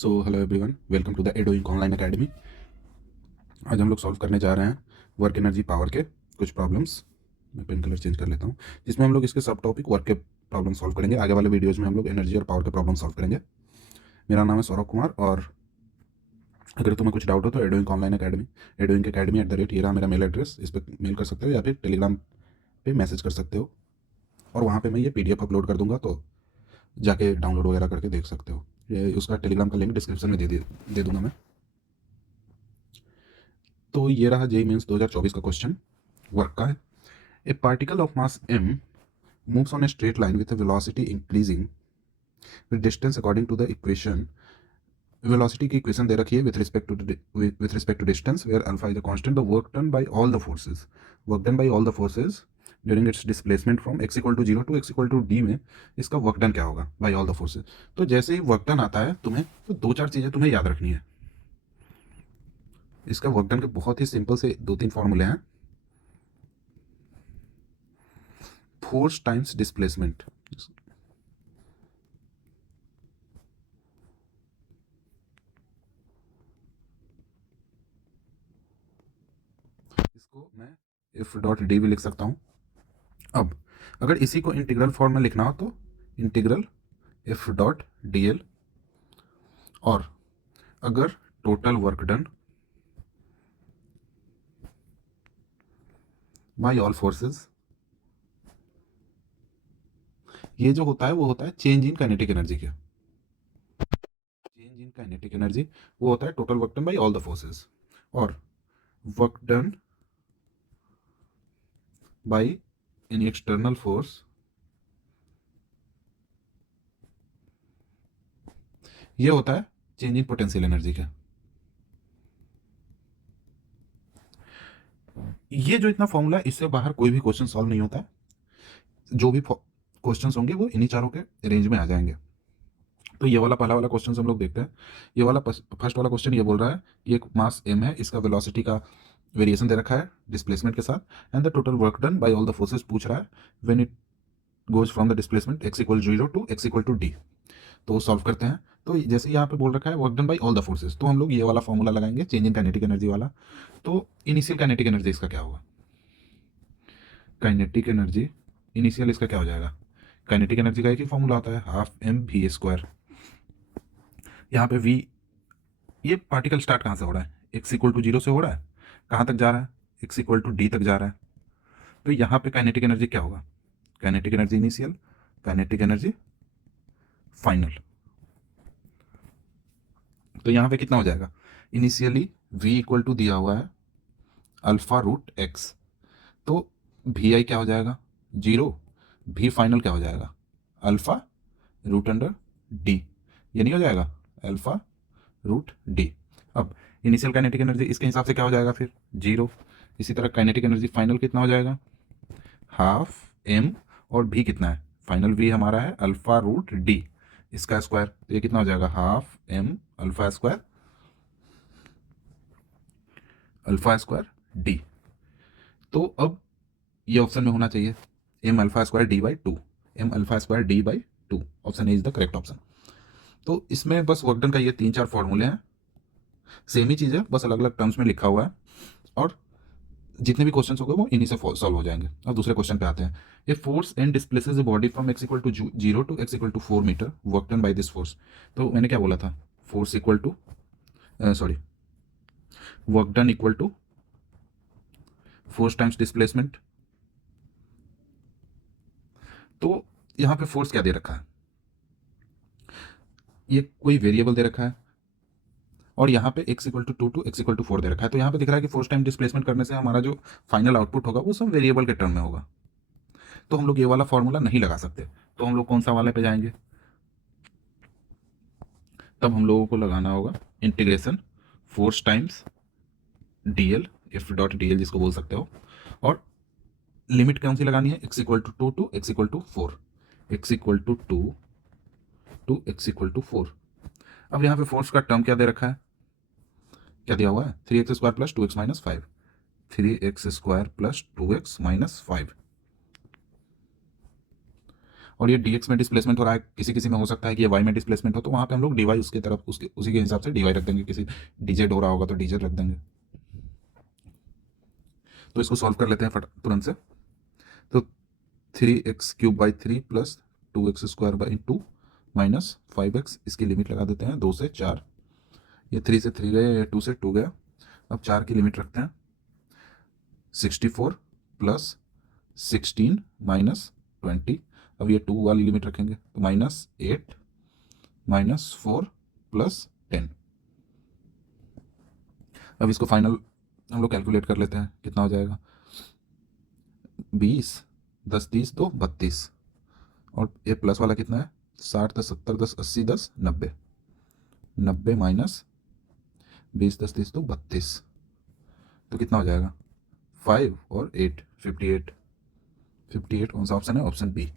So hello everyone, welcome to the एडोइंक online academy. आज हम लोग सॉल्व करने जा रहे हैं वर्क एनर्जी पावर के कुछ प्रॉब्लम्स। मैं पेन कलर चेंज कर लेता हूँ, जिसमें हम लोग इसके सब टॉपिक वर्क के प्रॉब्लम सॉल्व करेंगे। आगे वाले वीडियोज में हम लोग एनर्जी और पावर के प्रॉब्लम सॉल्व करेंगे। मेरा नाम है सौरभ कुमार, और अगर तुम्हें कुछ डाउट हो तो एडोइंक ऑनलाइन एकेडमी @, ये रहा मेरा मेल एड्रेस। इस पर मेल कर सकते हो या फिर टेलीग्राम पे मैसेज कर सकते हो, और वहाँ पे मैं ये PDF अपलोड कर दूंगा, तो जाके डाउनलोड वगैरह करके देख सकते हो। ये उसका टेलीग्राम का लिंक डिस्क्रिप्शन में दे दूंगा मैं। तो ये रहा जेई मेंस 2024 का क्वेश्चन, वर्क का है। ए particle of mass m moves on a straight line with a velocity increasing with distance according to the equation। velocity की इक्वेशन दे रखी है with respect to distance, where alpha is a constant। the work done by all the forces during its displacement from x equal to 0 to x equal to d में इसका work done क्या होगा by all the forces। तो जैसे ही work done आता है तुम्हें, तो दो चार चीज़ें तुम्हें याद रखनी है। इसका वर्क डन के बहुत ही सिंपल से दो तीन फॉर्मूले हैं। फोर्स टाइम्स डिस्प्लेसमेंट, इसको मैं इफ डॉट डी भी लिख सकता हूँ। अब अगर इसी को इंटीग्रल फॉर्म में लिखना हो तो integral F dot D L, और अगर total work done by all forces, ये जो होता है वो होता है चेंज इन काइनेटिक एनर्जी के। चेंज इन काइनेटिक एनर्जी वो होता है total work done by all the forces, और work done by any external force ये होता है चेंज इन पोटेंशियल एनर्जी का। ये जो इतना फॉर्मूला है, इससे बाहर कोई भी क्वेश्चन सॉल्व नहीं होता है। जो भी क्वेश्चंस होंगे वो इन्हीं चारों के रेंज में आ जाएंगे। तो ये वाला पहला वाला क्वेश्चन हम लोग देखते हैं। ये वाला फर्स्ट वाला क्वेश्चन ये बोल रहा है कि एक मास m है, इसका वेलोसिटी का वेरिएशन दे रखा है डिस्प्लेसमेंट के साथ, and the total work done by all the forces पूछ रहा है when it goes from the displacement x equal 0 to x equal to d। तो सॉल्व करते हैं। तो जैसे यहाँ पे बोल रखा है work done by all the forces, तो हम लोग ये वाला फॉर्मूला लगाएंगे चेंज इन काइनेटिक एनर्जी वाला। तो इनिशियल काइनेटिक एनर्जी इसका क्या होगा? काइनेटिक एनर्जी इनिशियल इसका क्या हो जाएगा? काइनेटिक एनर्जी का एक ही फॉर्मूला आता है, हाफ mv²। यहाँ पे v, ये पार्टिकल स्टार्ट कहाँ से हो रहा है? x इक्वल टू 0 से हो रहा है। कहाँ तक जा रहा है? x इक्वल टू d तक जा रहा है। तो यहाँ पे काइनेटिक एनर्जी क्या होगा? Kinetic energy initial, kinetic energy final. तो यहाँ पे कितना हो जाएगा? इनिशियली v इक्वल टू दिया हुआ है अल्फा रूट x, तो vi क्या हो जाएगा? 0। v फाइनल क्या हो जाएगा? Alpha root under D. ये नहीं हो जाएगा? Alpha root D. अब इनिशियल काइनेटिक एनर्जी इसके हिसाब से क्या हो जाएगा फिर? 0। इसी तरह काइनेटिक एनर्जी फाइनल कितना हो जाएगा? हाफ m, और v कितना है? फाइनल v हमारा है अल्फा रूट डी, इसका स्क्वायर। तो ये कितना हो जाएगा? Half m alpha square D. तो अब ये ऑप्शन में होना चाहिए m²d/2, m²d/2। Option A is the correct option. तो इसमें बस वर्क डन का ये तीन चार फॉर्मूले हैं, सेम ही चीज़ है, बस अलग अलग टर्म्स में लिखा हुआ है, और जितने भी क्वेश्चन होंगे वो इन्हीं से सॉल्व हो जाएंगे। अब दूसरे क्वेश्चन पे आते हैं। A force and displaces a body from x equal to 0 to x equal to 4 metre, work done by this force. तो मैंने क्या बोला था? Force equal to work done equal to force times displacement. तो यहाँ पे फोर्स क्या दे रखा है? ये कोई वेरिएबल दे रखा है, और यहाँ पे x equal to 2 to x equal to 4 दे रखा है। तो यहाँ पे दिख रहा है कि फोर्स टाइम डिस्प्लेसमेंट करने से हमारा जो फाइनल आउटपुट होगा वो सब वेरिएबल के टर्म में होगा। तो हम लोग ये वाला फॉर्मूला नहीं लगा सकते। तो हम लोग कौन सा वाले पे जाएंगे? तब हम लोगों को लगाना होगा integration force times dl, if dot D L जिसको बोल सकते हो, और लिमिट कौन सी लगानी है? x equal to 2 to x equal to 4, x equal to 2 to x equal to 4। अब यहाँ पे फोर्स का टर्म क्या दे रखा है? क्या दिया हुआ है? 3x² plus 2x minus 5, 3x² plus 2x minus 5। और ये dx में डिस्प्लेसमेंट हो रहा है, किसी किसी में हो सकता है कि ये y में डिस्प्लेसमेंट हो, तो वहाँ पे हम लोग dy उसकी तरफ उसके उसी के हिसाब से dy रख देंगे, किसी dz हो रहा होगा तो dz रख देंगे। तो इसको सॉल्व कर लेते हैं फट तुरंत से। तो 3x³/3 plus 2x²/2 minus 5x, इसकी लिमिट लगा देते हैं 2 से 4, ये 3 से 3 गए, ये 2 से 2 गया, अब 4 की लिमिट रखते हैं 64 प्लस 16 माइनस 20, अब ये 2 वाली लिमिट रखेंगे तो -8 -4 प्लस 10। अब इसको फाइनल हम लोग कैलकुलेट कर लेते हैं, कितना हो जाएगा 20 10 30 तो 32, और ये प्लस वाला कितना है 60 10 70 10 80 10 90, 90 माइनस 20 10 30 तो 32, तो कितना हो जाएगा 5 और 8 58। 58 कौन सा ऑप्शन है, ऑप्शन बी।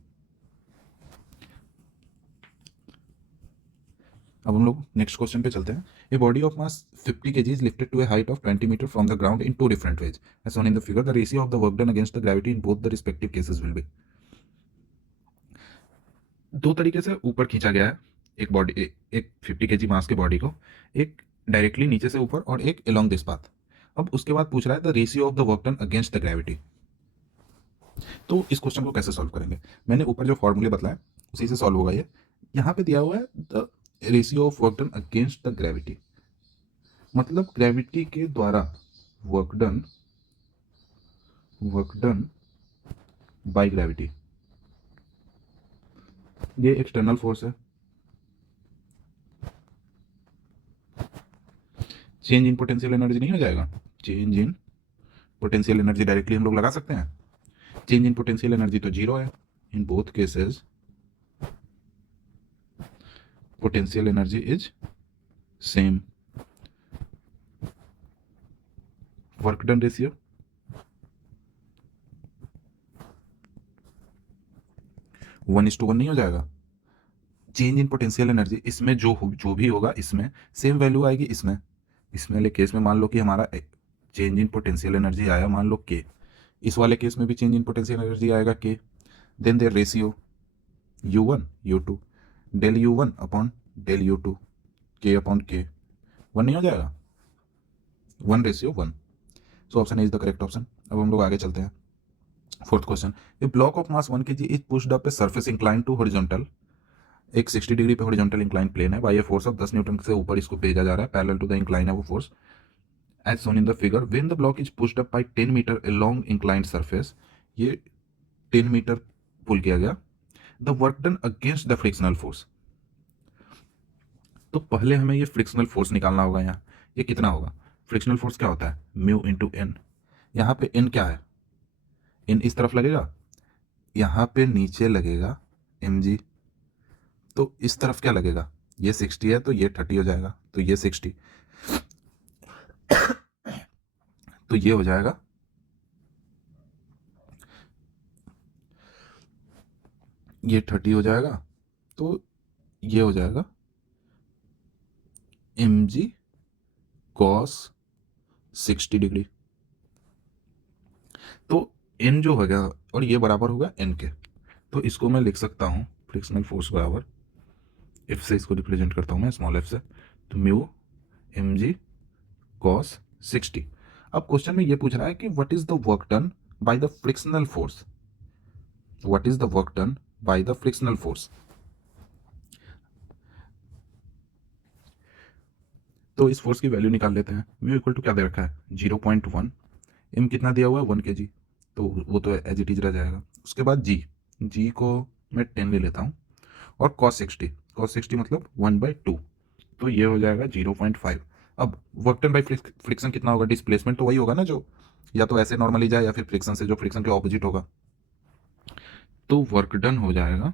अब हम लोग नेक्स्ट क्वेश्चन पे चलते हैं। A body of mass 50 kg is lifted to a height of 20 metre from the ground in 2 different ways as shown in the figure. The ratio of the work done against the gravity in both the respective cases will be. दो तरीके से ऊपर खींचा गया है एक body, एक 50 kg मास के बॉडी को, एक डायरेक्टली नीचे से ऊपर और एक अलोंग दिस पाथ। अब उसके बाद पूछ रहा है the ratio of the work done against the gravity. तो इस क्वेश्चन को कैसे सॉल्व करेंगे, मैंने ऊपर जो फॉर्मूले बताया उसी से सॉल्व होगा ये। यहाँ पे दिया हुआ है the ratio of work done against the gravity, मतलब ग्रेविटी के द्वारा वर्क डन बाय ग्रेविटी, ये एक्सटर्नल फोर्स है। चेंज इन पोटेंशियल एनर्जी नहीं हो जाएगा, change in potential energy directly हम लोग लगा सकते हैं। चेंज इन पोटेंशियल एनर्जी तो 0 है in both cases, potential energy is same. Work done ratio one is to one नहीं हो जाएगा। चेंज इन पोटेंशियल एनर्जी इसमें जो भी होगा इसमें सेम वैल्यू आएगी, इसमें वाले केस में मान लो कि हमारा चेंज इन पोटेंशियल एनर्जी आया मान लो के, इस वाले केस में भी चेंज इन पोटेंशियल एनर्जी आएगा के, then their ratio u1 u2 del u1 upon del u2 k upon k, 1 नहीं हो जाएगा, 1:1। So option is the correct option. अब हम लोग आगे चलते हैं। Fourth question, a block of mass 1 kg is pushed up a surface incline to horizontal, एक 60 डिग्री पे हॉरिजॉन्टल इंक्लाइन प्लेन है, by a force of 10 newton से ऊपर इसको भेजा जा रहा है, पैरेलल टू द इंक्लाइन है वो force, as shown in the figure. When the block is pushed up by 10 metre along inclined surface, ये 10 मीटर पुल किया गया, the work done against the frictional force. तो पहले हमें ये फ्रिक्शनल फोर्स निकालना होगा। यहाँ ये कितना होगा, फ्रिक्शनल फोर्स क्या होता है म्यू इंटू एन, यहाँ पे एन क्या है, एन इस तरफ लगेगा, यहाँ पे नीचे लगेगा mg, तो इस तरफ क्या लगेगा, ये 60 है तो ये 30 हो जाएगा, तो ये 60 तो ये हो जाएगा, ये 30 हो जाएगा, तो ये हो जाएगा mg cos 60 डिग्री। तो n जो होगा और ये बराबर होगा n के, तो इसको मैं लिख सकता हूँ फ्रिक्शनल फोर्स बराबर f से इसको रिप्रेजेंट करता हूँ मैं स्मॉल f से, तो म्यू mg cos 60। अब क्वेश्चन में ये पूछ रहा है कि what is the work done by the frictional force, what is the work done by the frictional force. तो इस फोर्स की वैल्यू निकाल लेते हैं। म्यू इक्वल टू क्या दे रखा है 0.1, m कितना दिया हुआ है 1 kg, तो वो तो एज इट इज रह जाएगा। उसके बाद g को मैं 10 ले लेता हूँ, और cos 60 मतलब 1/2, तो ये हो जाएगा 0.5। अब वर्क डन बाय फ्रिक्शन कितना होगा, डिस्प्लेसमेंट तो वही होगा ना, जो या तो ऐसे नॉर्मली जाए या फिर फ्रिक्शन से, जो फ्रिक्शन के ऑपोजिट होगा। तो वर्क डन हो जाएगा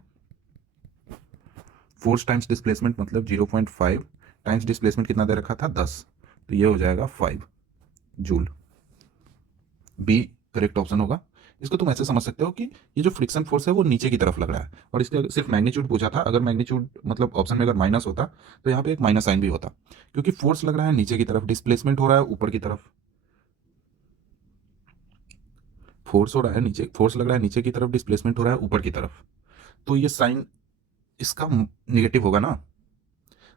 फोर्स टाइम्स डिस्प्लेसमेंट मतलब 0.5 टाइम्स डिस्प्लेसमेंट कितना दे रखा था 10, तो ये हो जाएगा 5 जूल। बी करेक्ट ऑप्शन होगा। इसको तुम ऐसे समझ सकते हो कि ये जो फ्रिक्शन फोर्स है वो नीचे की तरफ लग रहा है, और इसके सिर्फ मैग्नीट्यूड पूछा था, अगर मैग्नीट्यूड मतलब ऑप्शन में अगर माइनस होता तो यहाँ पे एक माइनस साइन भी होता, क्योंकि फोर्स लग रहा है नीचे की तरफ, डिस्प्लेसमेंट हो रहा है ऊपर की तरफ, फोर्स लग रहा है नीचे की तरफ, डिस्प्लेसमेंट हो रहा है ऊपर की तरफ, तो ये साइन इसका नेगेटिव होगा ना।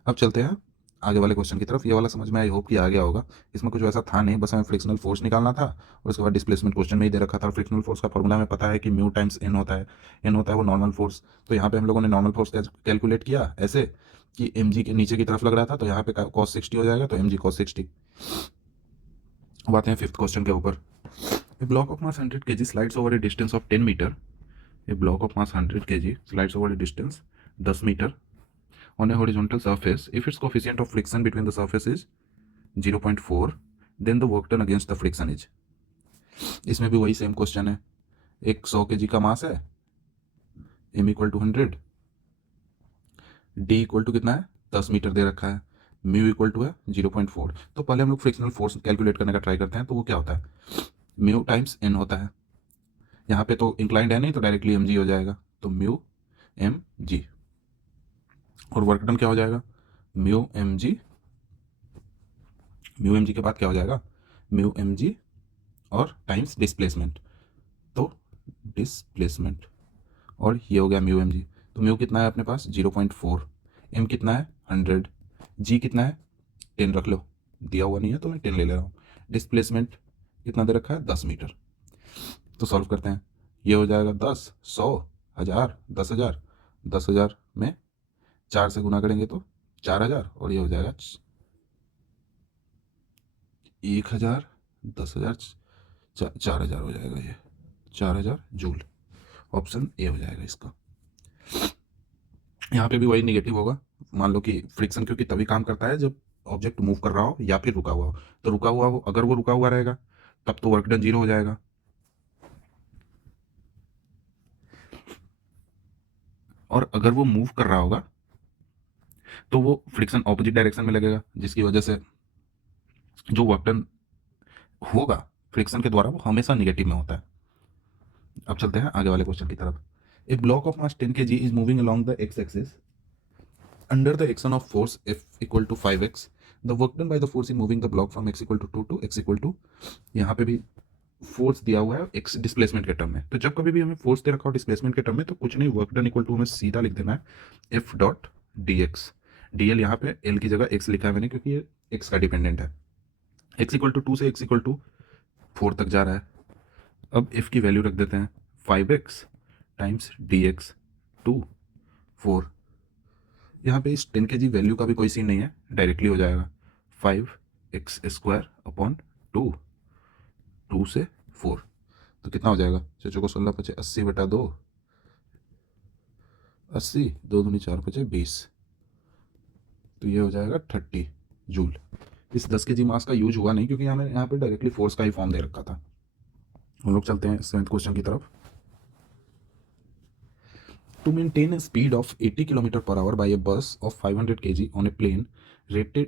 अब चलते हैं आगे वाले क्वेश्चन की तरफ। ये वाला समझ में आई होप कि आ गया होगा। इसमें कुछ वैसा था नहीं, बस हमें फ्रिक्शनल फोर्स निकालना था और उसके बाद डिस्प्लेसमेंट क्वेश्चन में ही दे रखा था। फ्रिक्शनल फोर्स का फॉर्मूला हमें पता है कि म्यू टाइम्स एन होता है। एन होता है वो नॉर्मल फोर्स। तो यहाँ पे हम लोगों ने नॉर्मल फोर्स कैलकुलेट किया ऐसे कि एम जी के नीचे की तरफ लग रहा था, तो यहाँ पे कॉस 60 हो जाएगा, तो एम जी कॉस 60। अब आते हैं फिफ्थ क्वेश्चन के ऊपर। A block of mass 100 kg slides over a distance of 10 metre. A block of mass 100 kg slides over a distance 10 metre on a horizontal surface. If its coefficient of friction between the surface is 0.4, then the work done against the friction is। इसमें भी वही same question है। एक 100 kg का mass है, m equal to 100, d equal to कितना है 10 metre दे रखा है, म्यू इक्वल टू है 0.4। तो पहले हम लोग फ्रिक्शनल फोर्स कैलकुलेट करने का ट्राई करते हैं। तो वो क्या होता है, म्यू टाइम्स एन होता है। यहाँ पे तो इंक्लाइंड है नहीं, तो डायरेक्टली एम जी हो जाएगा, तो म्यू एम जी। और वर्क डन क्या हो जाएगा, mu M G. Mu M G के बाद क्या हो जाएगा, म्यू एम जी और टाइम्स डिस्प्लेसमेंट, तो डिस्प्लेसमेंट, और ये हो गया म्यू एम जी। तो म्यू कितना है अपने पास 0.4, एम कितना है 100, जी कितना है 10 रख लो, दिया हुआ नहीं है तो मैं 10 ले ले रहा हूँ। डिस्प्लेसमेंट कितना दे रखा है 10 मीटर। तो सॉल्व करते हैं। ये हो जाएगा 10, 100, 1000, 10,000। 10,000 में 4 से गुना करेंगे तो 4,000, और ये हो जाएगा 1,000, 10,000, 4,000 हो जाएगा, ये 4,000 जूल। ऑप्शन ए हो जाएगा इसका। यहाँ पे भी वही निगेटिव होगा। मान लो कि फ्रिक्शन क्योंकि तभी काम करता है जब ऑब्जेक्ट मूव कर रहा हो या फिर रुका हुआ हो। तो रुका हुआ हो, अगर वो रुका हुआ रहेगा तब तो वर्क डन 0 हो जाएगा। और अगर वो मूव कर रहा होगा तो वो फ्रिक्शन ऑपोजिट डायरेक्शन में लगेगा, जिसकी वजह से जो वर्क डन होगा फ्रिक्शन के द्वारा वो हमेशा निगेटिव में होता है। अब चलते हैं आगे वाले क्वेश्चन की तरफ। A block of mass 10 kg is moving along the x axis under the action of force F equal to 5x, the work done by the force in moving the block from x equal to 2 to x equal to, यहाँ पे भी force दिया हुआ है x displacement के term में। तो जब कभी भी हमें फोर्स दे रखा हो डिस्प्लेसमेंट के टर्म में, तो कुछ नहीं, वर्क डन इक्वल टू हमें सीधा लिख देना है F dot D x. D L यहाँ पे एल की जगह x लिखा है मैंने, क्योंकि ये x का डिपेंडेंट है। x इक्वल टू 2 से x इक्वल टू 4 तक जा रहा है। अब f की वैल्यू रख देते हैं 5x टाइम्स डी एक्स 2 4। यहाँ पे इस 10 kg वैल्यू का भी कोई सीन नहीं है, डायरेक्टली हो जाएगा 5x² अपॉन 2, 2 से 4। तो कितना हो जाएगा, 6 को 16 पचे 80 बटा 2, 80, 2 दूनी 4 पचे 20। तो ये हो जाएगा 30 जूल। इस 10 kg मास का यूज हुआ नहीं, क्योंकि हमें यहाँ पे डायरेक्टली फोर्स का ही फॉर्म दे रखा था। हम लोग चलते हैं 7th क्वेश्चन की तरफ। To maintain a speed of 80 km per hour by a bus of 500 kg on a plain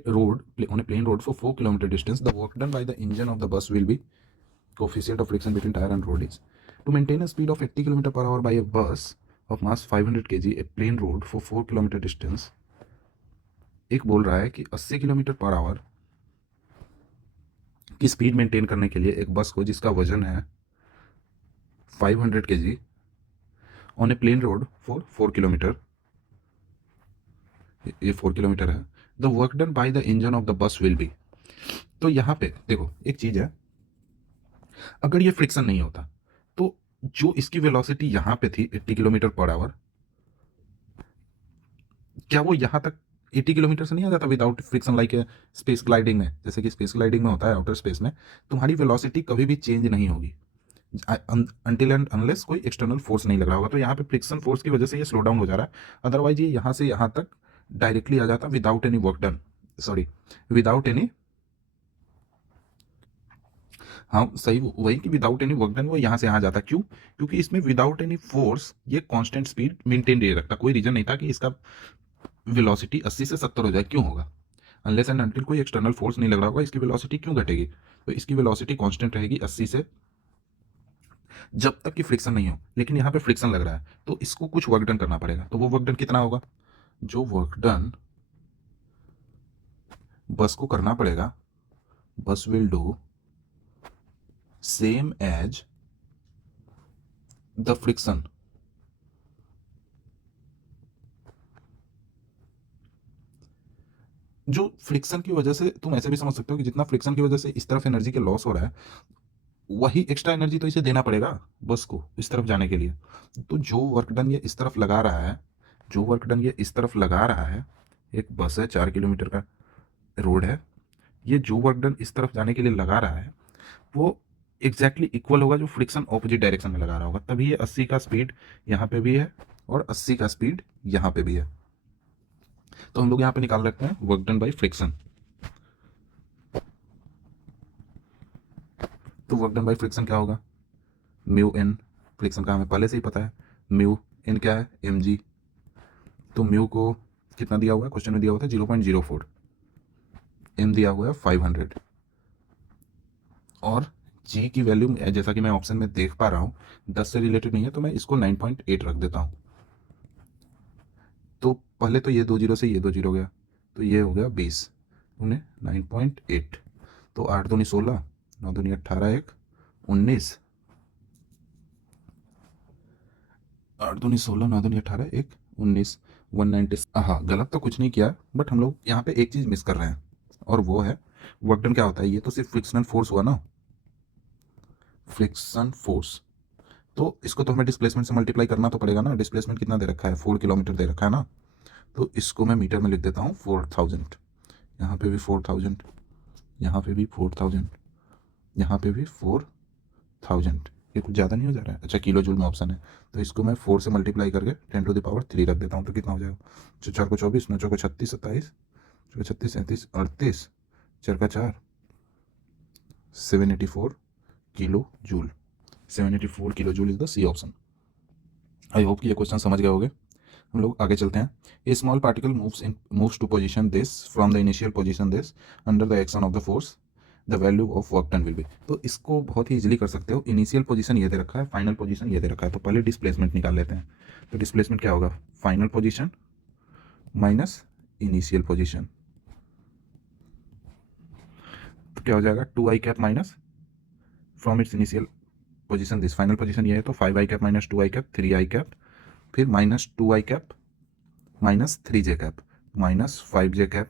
road for 4 km distance, the work done by the engine of the bus will be coefficient of friction between tire and road is। To maintain a speed of 80 km per hour by a bus of mass 500 kg a plain road for 4 km distance, एक बोल रहा है कि 80 kilometre per hour की speed maintain करने के लिए एक बस को जिसका वजन है 500 kg on A plain road for 4 kilometre, ये 4 किलोमीटर है, the work done by the engine of the bus will be. तो यहाँ पे देखो एक चीज है, अगर ये फ्रिक्शन नहीं होता तो जो इसकी वेलोसिटी यहाँ पे थी 80 किलोमीटर पर आवर, क्या वो यहाँ तक 80 किलोमीटर से नहीं आ जाता without friction, like space gliding में। जैसे कि स्पेस ग्लाइडिंग में होता है आउटर स्पेस में, तुम्हारी वेलोसिटी कभी भी चेंज नहीं होगी अनटिल एंड अनलेस कोई एक्सटर्नल फोर्स नहीं लग रहा होगा। तो यहाँ पे फ्रिक्शन फोर्स की वजह से ये स्लो डाउन हो जा रहा है, अदरवाइज ये यहाँ से यहाँ तक डायरेक्टली आ जाता without any work done, sorry without any, हाँ सही वही कि विदाउट एनी वर्क डन वो यहाँ से यहाँ जाता। क्यों, क्योंकि इसमें विदाउट एनी फोर्स ये कांस्टेंट स्पीड मेंटेन नहीं रखता। कोई रीजन नहीं था कि इसका वेलोसिटी 80 से 70 हो जाए, क्यों होगा, अनलेस एंड अनटिल कोई एक्सटर्नल फोर्स नहीं लग रहा होगा। इसकी वेलोसिटी क्यों घटेगी, तो इसकी वेलोसिटी कांस्टेंट रहेगी 80 से, जब तक कि फ्रिक्शन नहीं हो। लेकिन यहाँ पे फ्रिक्शन लग रहा है तो इसको कुछ वर्क डन करना पड़ेगा। तो वो वर्क डन कितना होगा, जो वर्क डन बस को करना पड़ेगा, बस will do same as the friction जो फ्रिक्शन की वजह से, तुम ऐसे भी समझ सकते हो कि जितना फ्रिक्शन की वजह से इस तरफ एनर्जी के लॉस हो रहा है, वही एक्स्ट्रा एनर्जी तो इसे देना पड़ेगा बस को इस तरफ जाने के लिए। तो जो वर्क डन ये इस तरफ लगा रहा है, जो वर्क डन ये इस तरफ लगा रहा है, एक बस है, 4 किलोमीटर का रोड है, ये जो वर्क डन इस तरफ जाने के लिए लगा रहा है वो एग्जैक्टली इक्वल होगा जो फ्रिक्शन ऑपोजिट डायरेक्शन में लगा रहा होगा। तभी ये 80 का स्पीड यहाँ पे भी है और 80 का स्पीड यहाँ पे भी है। तो हम लोग यहाँ पे निकाल रखते हैं वर्क डन बाई फ्रिक्शन। तो वर्क डन बाई फ्रिक्शन क्या होगा, म्यू एन, फ्रिक्शन का हमें पहले से ही पता है, म्यू एन क्या है, एम जी। तो म्यू को कितना दिया हुआ है, क्वेश्चन में दिया हुआ था 0.04, एम दिया हुआ है 500, और जी की वैल्यू जैसा कि मैं ऑप्शन में देख पा रहा हूँ 10 से रिलेटेड नहीं है, तो मैं इसको 9.8 रख देता हूँ। तो पहले तो ये 2 जीरो से ये 2 जीरो गया, तो ये हो गया 20, उन्हें 9.8, तो 8 दूनी 16, 9 दूनी 18, 1 19, 8 दूनी 16, 9 दूनी 18, 1 19, 190। हाँ, गलत तो कुछ नहीं किया, बट हम लोग यहाँ पे एक चीज़ मिस कर रहे हैं, और वो है वर्क डन क्या होता है। ये तो सिर्फ फ्रिक्शनल फोर्स हुआ ना, फ्रिक्शन फोर्स, तो इसको तो हमें डिस्प्लेसमेंट से मल्टीप्लाई करना तो पड़ेगा ना। डिस्प्लेसमेंट कितना दे रखा है, 4 किलोमीटर दे रखा है ना, तो इसको मैं मीटर में लिख देता हूँ 4000, यहाँ पे भी 4000, यहाँ पे भी 4000, यहाँ पे भी 4000, ये कुछ ज़्यादा नहीं हो जा रहा है। अच्छा, किलो जूल में ऑप्शन है, तो इसको मैं 4 से मल्टीप्लाई करके 10⁻³ रख देता हूँ, तो कितना हो जाएगा, 4 को 24, 9 को 36, 27, 36, 37, 38, 4 का 4, 784 kilo joule. 784 kilo joule is the C option. I hope कि ये क्वेश्चन समझ गए होगे। हम लोग आगे चलते हैं। A small particle moves to position this from the initial position this under the action of the force, the value of work done will be. तो इसको बहुत ही इजीली कर सकते हो। इनिशियल पोजीशन ये दे रखा है, फाइनल पोजीशन ये दे रखा है, तो पहले डिस्प्लेसमेंट निकाल लेते हैं। तो डिस्प्लेसमेंट क्या होगा, final position minus initial position, तो क्या हो जाएगा 2i cap minus from its initial position this, final position ये है, तो 5i cap minus 2i cap 3i cap, फिर minus 2i cap minus 3j cap minus 5j cap,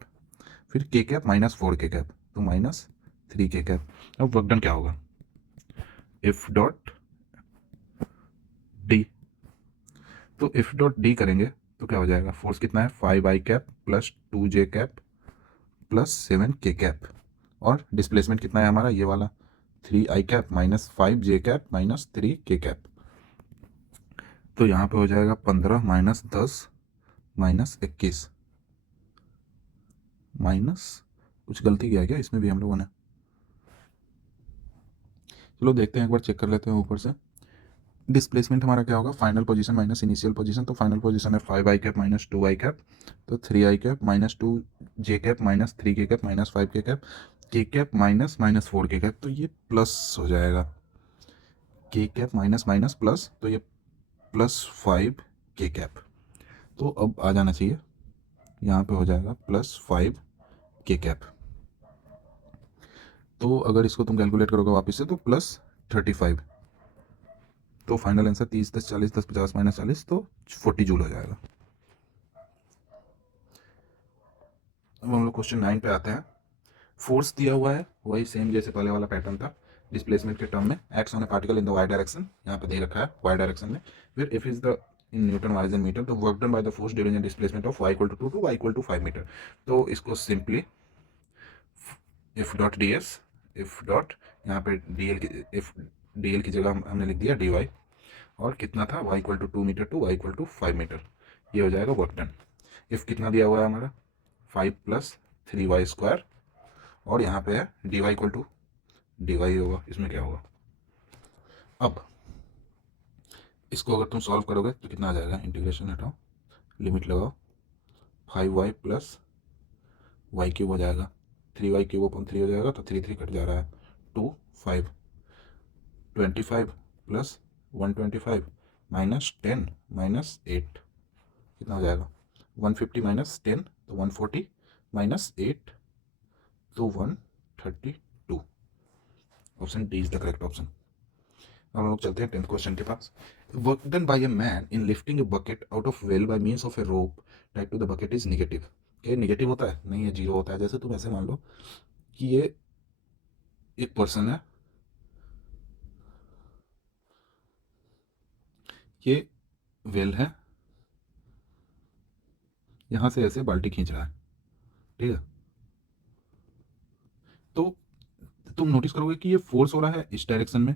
फिर k cap minus 4k cap, तो minus 3k cap. अब work done क्या होगा, F dot D, तो इफ डॉट डी करेंगे तो क्या हो जाएगा, फोर्स कितना है 5i cap plus 2j cap plus 7k cap, और डिस्प्लेसमेंट कितना है हमारा ये वाला 3i cap minus 5j cap minus 3k cap, तो यहाँ पे हो जाएगा 15 माइनस 10 माइनस 21, माइनस कुछ गलती किया है क्या इसमें भी हम लोगों ने, चलो देखते हैं एक बार, चेक कर लेते हैं ऊपर से। डिस्प्लेसमेंट हमारा क्या होगा, final position minus initial position, तो फाइनल पोजीशन है 5i cap minus 2i cap, तो 3i cap minus 2j cap minus 3k cap minus 5k cap, k cap minus minus 4k cap, तो ये प्लस हो जाएगा, k cap minus minus plus, तो ये plus 5k cap, तो अब आ जाना चाहिए, यहाँ पे हो जाएगा प्लस 5k कैप। तो अगर इसको तुम कैलकुलेट करोगे वापस से तो प्लस 35, तो फाइनल आंसर 30, 10, 40, 10, 50 माइनस 40, तो 40 जूल हो जाएगा। अब हम लोग क्वेश्चन 9 पे आते हैं। फोर्स दिया हुआ है वही सेम जैसे पहले वाला पैटर्न था, डिस्प्लेसमेंट के टर्म में X on a particle in the Y direction, यहाँ पे दे रखा है वाई डायरेक्शन में, फिर F is the in newton wise in metre, the work done by the force during the displacement of y equal to 2 to y equal to 5 metre. तो इसको simply F dot D S, F dot यहाँ पे D L की, F D L की जगह हमने लिख दिया डी वाई, और कितना था y equal to 2 metre to y equal to 5 metre, ये हो जाएगा वर्क डन। इफ कितना दिया हुआ है हमारा 5 प्लस 3y², और यहाँ पे है D Y equal to D Y होगा, इसमें क्या होगा। अब इसको अगर तुम सॉल्व करोगे तो कितना आ जाएगा, इंटीग्रेशन हटाओ, लिमिट लगाओ, 5y प्लस y³ हो जाएगा, 3y³ अपन 3 हो जाएगा, तो 3 3 कट जा रहा है, 2 5, 25 प्लस 125 माइनस 10 माइनस 8, कितना हो जाएगा 150 माइनस 10, तो 140 माइनस 8, तो 132। Option D is the correct option. अब हम लोग चलते हैं 10th क्वेश्चन के पास। Work done by a man in lifting a bucket out of well by means of a rope tied to the bucket is negative. क्या negative होता है? नहीं, ये जीरो होता है। जैसे तुम ऐसे मान लो कि ये एक पर्सन है, ये वेल है, यहाँ से ऐसे बाल्टी खींच रहा है, ठीक है। तो तुम नोटिस करोगे कि ये फोर्स हो रहा है इस डायरेक्शन में,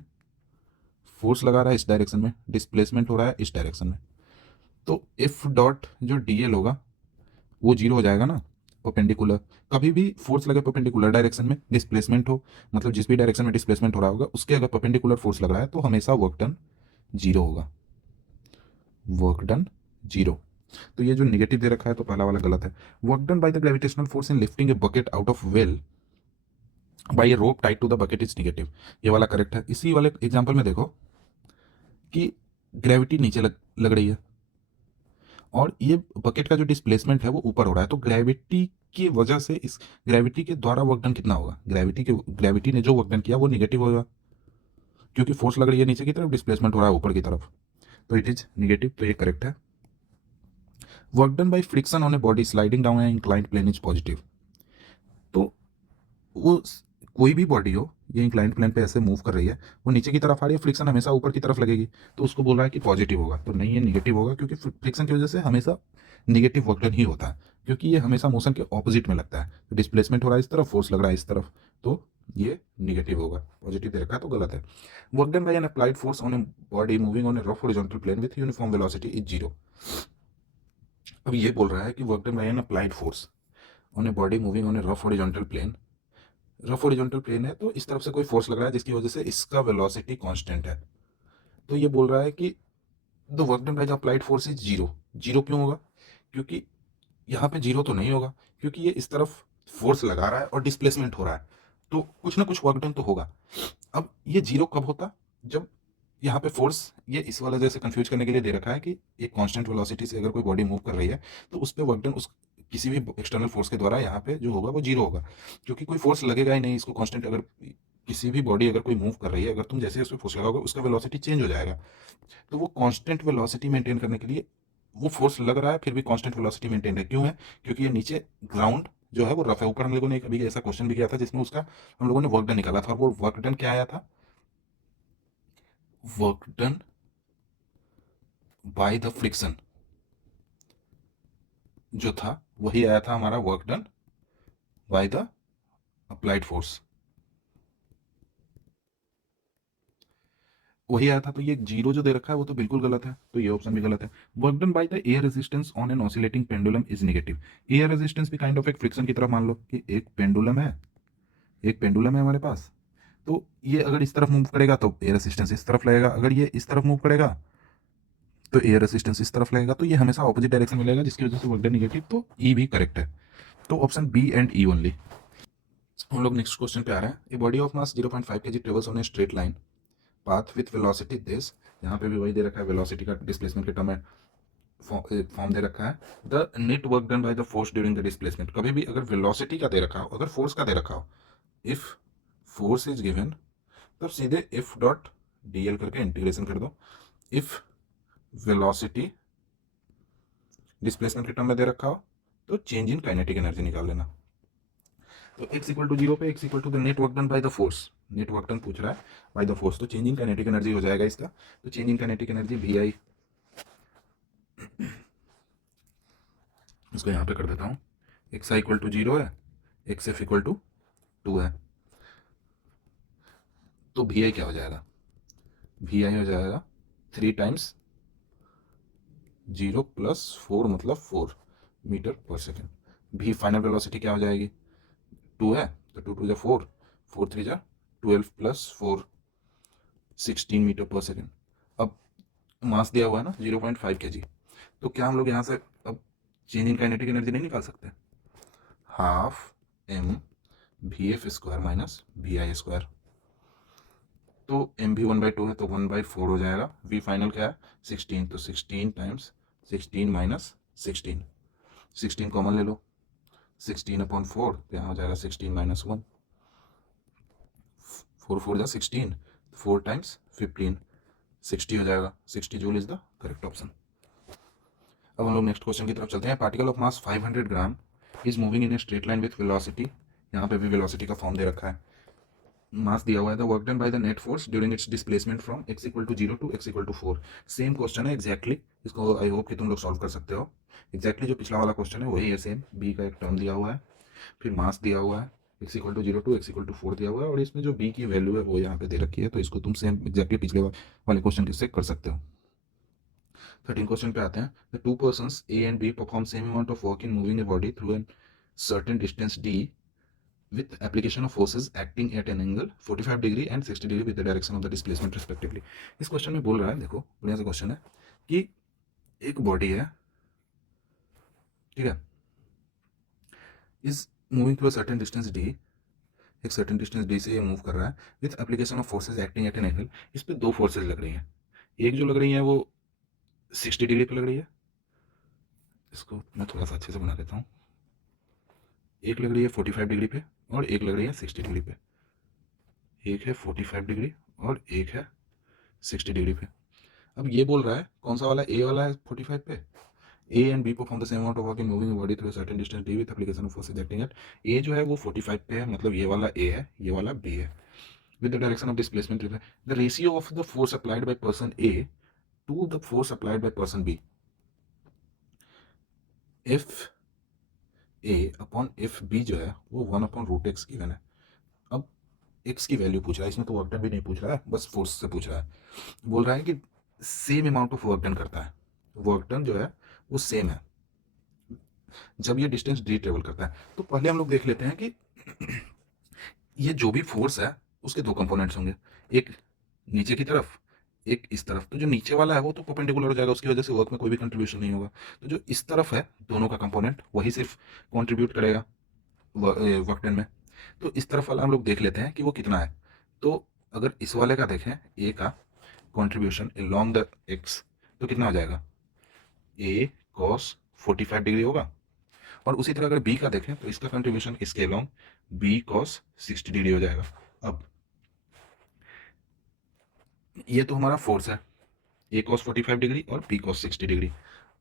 फोर्स लगा रहा है इस डायरेक्शन में, डिस्प्लेसमेंट हो रहा है इस डायरेक्शन में। तो एफ डॉट जो डीएल होगा वो जीरो हो जाएगा ना, परपेंडिकुलर। कभी भी फोर्स लगे परपेंडिकुलर डायरेक्शन में, डिस्प्लेसमेंट हो, मतलब जिस भी डायरेक्शन में डिस्प्लेसमेंट हो रहा होगा उसके अगर परपेंडिकुलर फोर्स लग रहा है तो हमेशा वर्क डन जीरो होगा, वर्क डन जीरो। तो ये जो निगेटिव दे रखा है तो पहला वाला गलत है। Work done by the gravitational force in lifting a bucket out of well by a rope tied to the bucket is negative, ये वाला करेक्ट है। इसी वाले एग्जांपल में देखो कि ग्रेविटी नीचे लग रही है और ये बकेट का जो डिस्प्लेसमेंट है वो ऊपर हो रहा है, तो ग्रेविटी की वजह से इस ग्रेविटी के द्वारा वर्क डन कितना होगा? ग्रेविटी ने जो वर्क डन किया वो निगेटिव होगा, क्योंकि फोर्स लग रही है नीचे की तरफ, डिस्प्लेसमेंट हो रहा है ऊपर की तरफ, तो इट इज निगेटिव, तो ये करेक्ट है। Work done by friction on a body sliding down an inclined plane is positive. तो वो कोई भी बॉडी हो, ये इंक्लाइंड प्लेन पे ऐसे मूव कर रही है, वो नीचे की तरफ आ रही है, फ्रिक्शन हमेशा ऊपर की तरफ लगेगी, तो उसको बोल रहा है कि पॉजिटिव होगा। तो नहीं, ये निगेटिव होगा, क्योंकि फ्रिक्शन की वजह से हमेशा निगेटिव वर्क डन ही होता है, क्योंकि ये हमेशा मोशन के ऑपोजिट में लगता है। तो डिस्प्लेसमेंट हो रहा है इस तरफ, फोर्स लग रहा है इस तरफ, तो ये निगेटिव होगा। पॉजिटिव दे रखा है तो गलत है। Work done by an applied force on a body moving on a rough horizontal plane with uniform velocity is zero. अब ये बोल रहा है कि work done by an applied force on a body moving on a rough horizontal plane, rough horizontal plane है तो इस तरफ से कोई फोर्स लग रहा है जिसकी वजह से इसका वेलोसिटी कांस्टेंट है। तो ये बोल रहा है कि the work done by the applied force is zero. Zero क्यों होगा? क्योंकि यहाँ पे जीरो तो नहीं होगा, क्योंकि ये इस तरफ फोर्स लगा रहा है और डिस्प्लेसमेंट हो रहा है, तो कुछ ना कुछ वर्क डन तो होगा। अब ये जीरो कब होता? जब यहाँ पे फोर्स, ये इस वाला जैसे कंफ्यूज करने के लिए दे रखा है कि एक कांस्टेंट वेलोसिटी से अगर कोई बॉडी मूव कर रही है तो उस पर वर्क डन उस किसी भी एक्सटर्नल फोर्स के द्वारा यहाँ पे जो होगा वो जीरो होगा, क्योंकि कोई फोर्स लगेगा ही नहीं इसको कांस्टेंट। अगर किसी भी बॉडी अगर कोई मूव कर रही है, अगर तुम जैसे उस पर फोर्स लगाओगे उसका वेलोसिटी चेंज हो जाएगा, तो वो कांस्टेंट वेलोसिटी मेंटेन करने के लिए वो फोर्स लग रहा है, फिर भी कांस्टेंट वेलोसिटी मेंटेन है। क्यों है? क्योंकि ये नीचे ग्राउंड जो है वो रफ है। ऊपर हम लोगों ने कभी ऐसा क्वेश्चन भी किया था जिसमें उसका हम लोगों ने वर्क डन निकाला था, और वो वर्क डन क्या आया था? Work done by the friction जो था वही आया था हमारा work done by the applied force, वही आया था। तो ये जीरो जो दे रखा है वो तो बिल्कुल गलत है, तो ये ऑप्शन भी गलत है। Work done by the air resistance on an oscillating pendulum is negative. Air resistance भी काइंड ऑफ एक फ्रिक्शन की तरह मान लो कि एक पेंडुलम है, एक पेंडुलम है हमारे पास, तो ये अगर इस तरफ मूव करेगा तो एयर रेजिस्टेंस इस तरफ लगेगा, अगर ये इस तरफ मूव करेगा तो एयर रेजिस्टेंस इस तरफ लगेगा, तो ये हमेशा ऑपोजिट डायरेक्शन में लगेगा, जिसकी वजह से वर्क डन नेगेटिव, तो ई भी करेक्ट है। तो option B and E only. हम लोग नेक्स्ट क्वेश्चन पे आ रहे हैं। A body of mass 0.5 kg travels on a straight line path with velocity this, यहाँ पे भी वही दे रखा है, वेलोसिटी का डिस्प्लेसमेंट के टर्म में फॉर्म दे रखा है। The net work done by the force during the displacement, कभी भी अगर वेलोसिटी का दे रखा हो, अगर फोर्स का दे रखा हो, इफ फोर्स इज गिवन, तब सीधे इफ डॉट डीएल करके इंटीग्रेशन कर दो। इफ वेलोसिटी डिस्प्लेसमेंट के टर्म में दे रखा हो तो चेंज इन काइनेटिक एनर्जी निकाल लेना। तो x इक्वल टू जीरो पे x equal to the net work done by the force, net work done पूछ रहा है बाय द फोर्स, तो चेंज इन काइनेटिक एनर्जी हो जाएगा इसका। तो change in kinetic energy v i, इसको यहाँ पे कर देता हूँ। X i equal to zero है, एक्स एफ इक्वल टू 2 है, तो वी आई क्या हो जाएगा? वी आई हो जाएगा 3 टाइम्स 0 प्लस 4 मतलब 4 मीटर पर सेकेंड। भी फाइनल वेलोसिटी क्या हो जाएगी? 2 है तो 2 2 जा 4, 4 3 जा 12 प्लस 4 16 मीटर पर सेकेंड। अब मास दिया हुआ है ना 0.5 kg, तो क्या हम लोग यहाँ से अब चेंज इन काइनेटिक एनर्जी नहीं निकाल सकते? Half M V F square minus V I square, तो एम भी 1/2 है तो 1/4 हो जाएगा। वी फाइनल क्या है? 16, तो 16 टाइम्स 16 माइनस 16, 16 कॉमन ले लो, 16/4, तो यहाँ हो जाएगा 16 माइनस 1, 4 4 जा 16, 4 टाइम्स 15, 60 हो जाएगा। 60 joule is the correct option. अब हम लोग नेक्स्ट क्वेश्चन की तरफ चलते हैं। Particle of mass 500 gram is moving in A straight line with velocity, यहाँ पे भी वेलोसिटी का फॉर्म दे रखा है, मास दिया हुआ है, the work done by the net force during its displacement from x equal to 0 to x equal to 4। Same question है एग्जैक्टली, इसको आई होप कि तुम लोग सॉल्व कर सकते हो। एग्जैक्टली जो पिछला वाला क्वेश्चन है वही है, सेम b का एक टर्म दिया हुआ है, फिर मास दिया हुआ है, x equal to 0 to x equal to 4 दिया हुआ है, और इसमें जो b की वैल्यू है वो यहाँ पे दे रखी है, तो इसको तुम सेम एग्जैक्टली पिछले वाले क्वेश्चन से कर सकते हो। 13 क्वेश्चन पे आते हैं, the two persons a and b perform same amount of work in moving a body through an certain distance d with application of forces acting at an angle 45 degree and 60 degree with the direction of the displacement respectively। इस question में बोल रहा है, देखो बढ़िया सा question है कि एक बॉडी है, ठीक है, is moving through a certain distance D, एक सर्टेन डिस्टेंस डी से ये मूव कर रहा है with application of forces acting eight an angle. इस पे दो फोर्सेज लग रही हैं, एक जो लग रही है वो 60 डिग्री पे लग रही है, इसको मैं थोड़ा सा अच्छे से बना देता हूँ, एक लग रही है 45 डिग्री पे और एक लग रही है 60 डिग्री पे, एक है 45 डिग्री और एक है 60 डिग्री पे। अब ये बोल रहा है कौन सा वाला, ए वाला है 45 पे, A and B perform the same amount of work in moving body through certain distance D with application of forces acting at, A जो है वो 45 पे है, मतलब ये वाला ए है, ये वाला बी है, with the direction of displacement, the ratio of the force applied by person A to the force applied by person B, if A upon if B जो है वो 1 अपॉन रूट एक्स गिवन है। अब x की value पूछ रहा है, इसमें तो वर्क डन भी नहीं पूछ रहा है, बस फोर्स से पूछ रहा है, बोल रहा है कि same amount of work done करता है, वर्क डन जो है वो सेम है जब ये डिस्टेंस डी ट्रेवल करता है। तो पहले हम लोग देख लेते हैं कि ये जो भी फोर्स है उसके दो कंपोनेंट्स होंगे, एक नीचे की तरफ, एक इस तरफ। तो जो नीचे वाला है वो तो परपेंडिकुलर हो जाएगा, उसकी वजह से वर्क में कोई भी कंट्रीब्यूशन नहीं होगा। तो जो इस तरफ है दोनों का कंपोनेंट वही सिर्फ कंट्रीब्यूट करेगा वर्क डन में। तो इस तरफ वाला हम लोग देख लेते हैं कि वो कितना है। तो अगर इस वाले का देखें ए का कंट्रीब्यूशन अलोंग द एक्स, तो कितना हो जाएगा, ए कॉस 45 डिग्री होगा, और उसी तरह अगर बी का देखें तो इसका कंट्रीब्यूशन इसके अलोंग बी कॉस 60 डिग्री हो जाएगा। अब ये तो हमारा फोर्स है, ए कॉस 45 डिग्री और बी कॉस 60 डिग्री।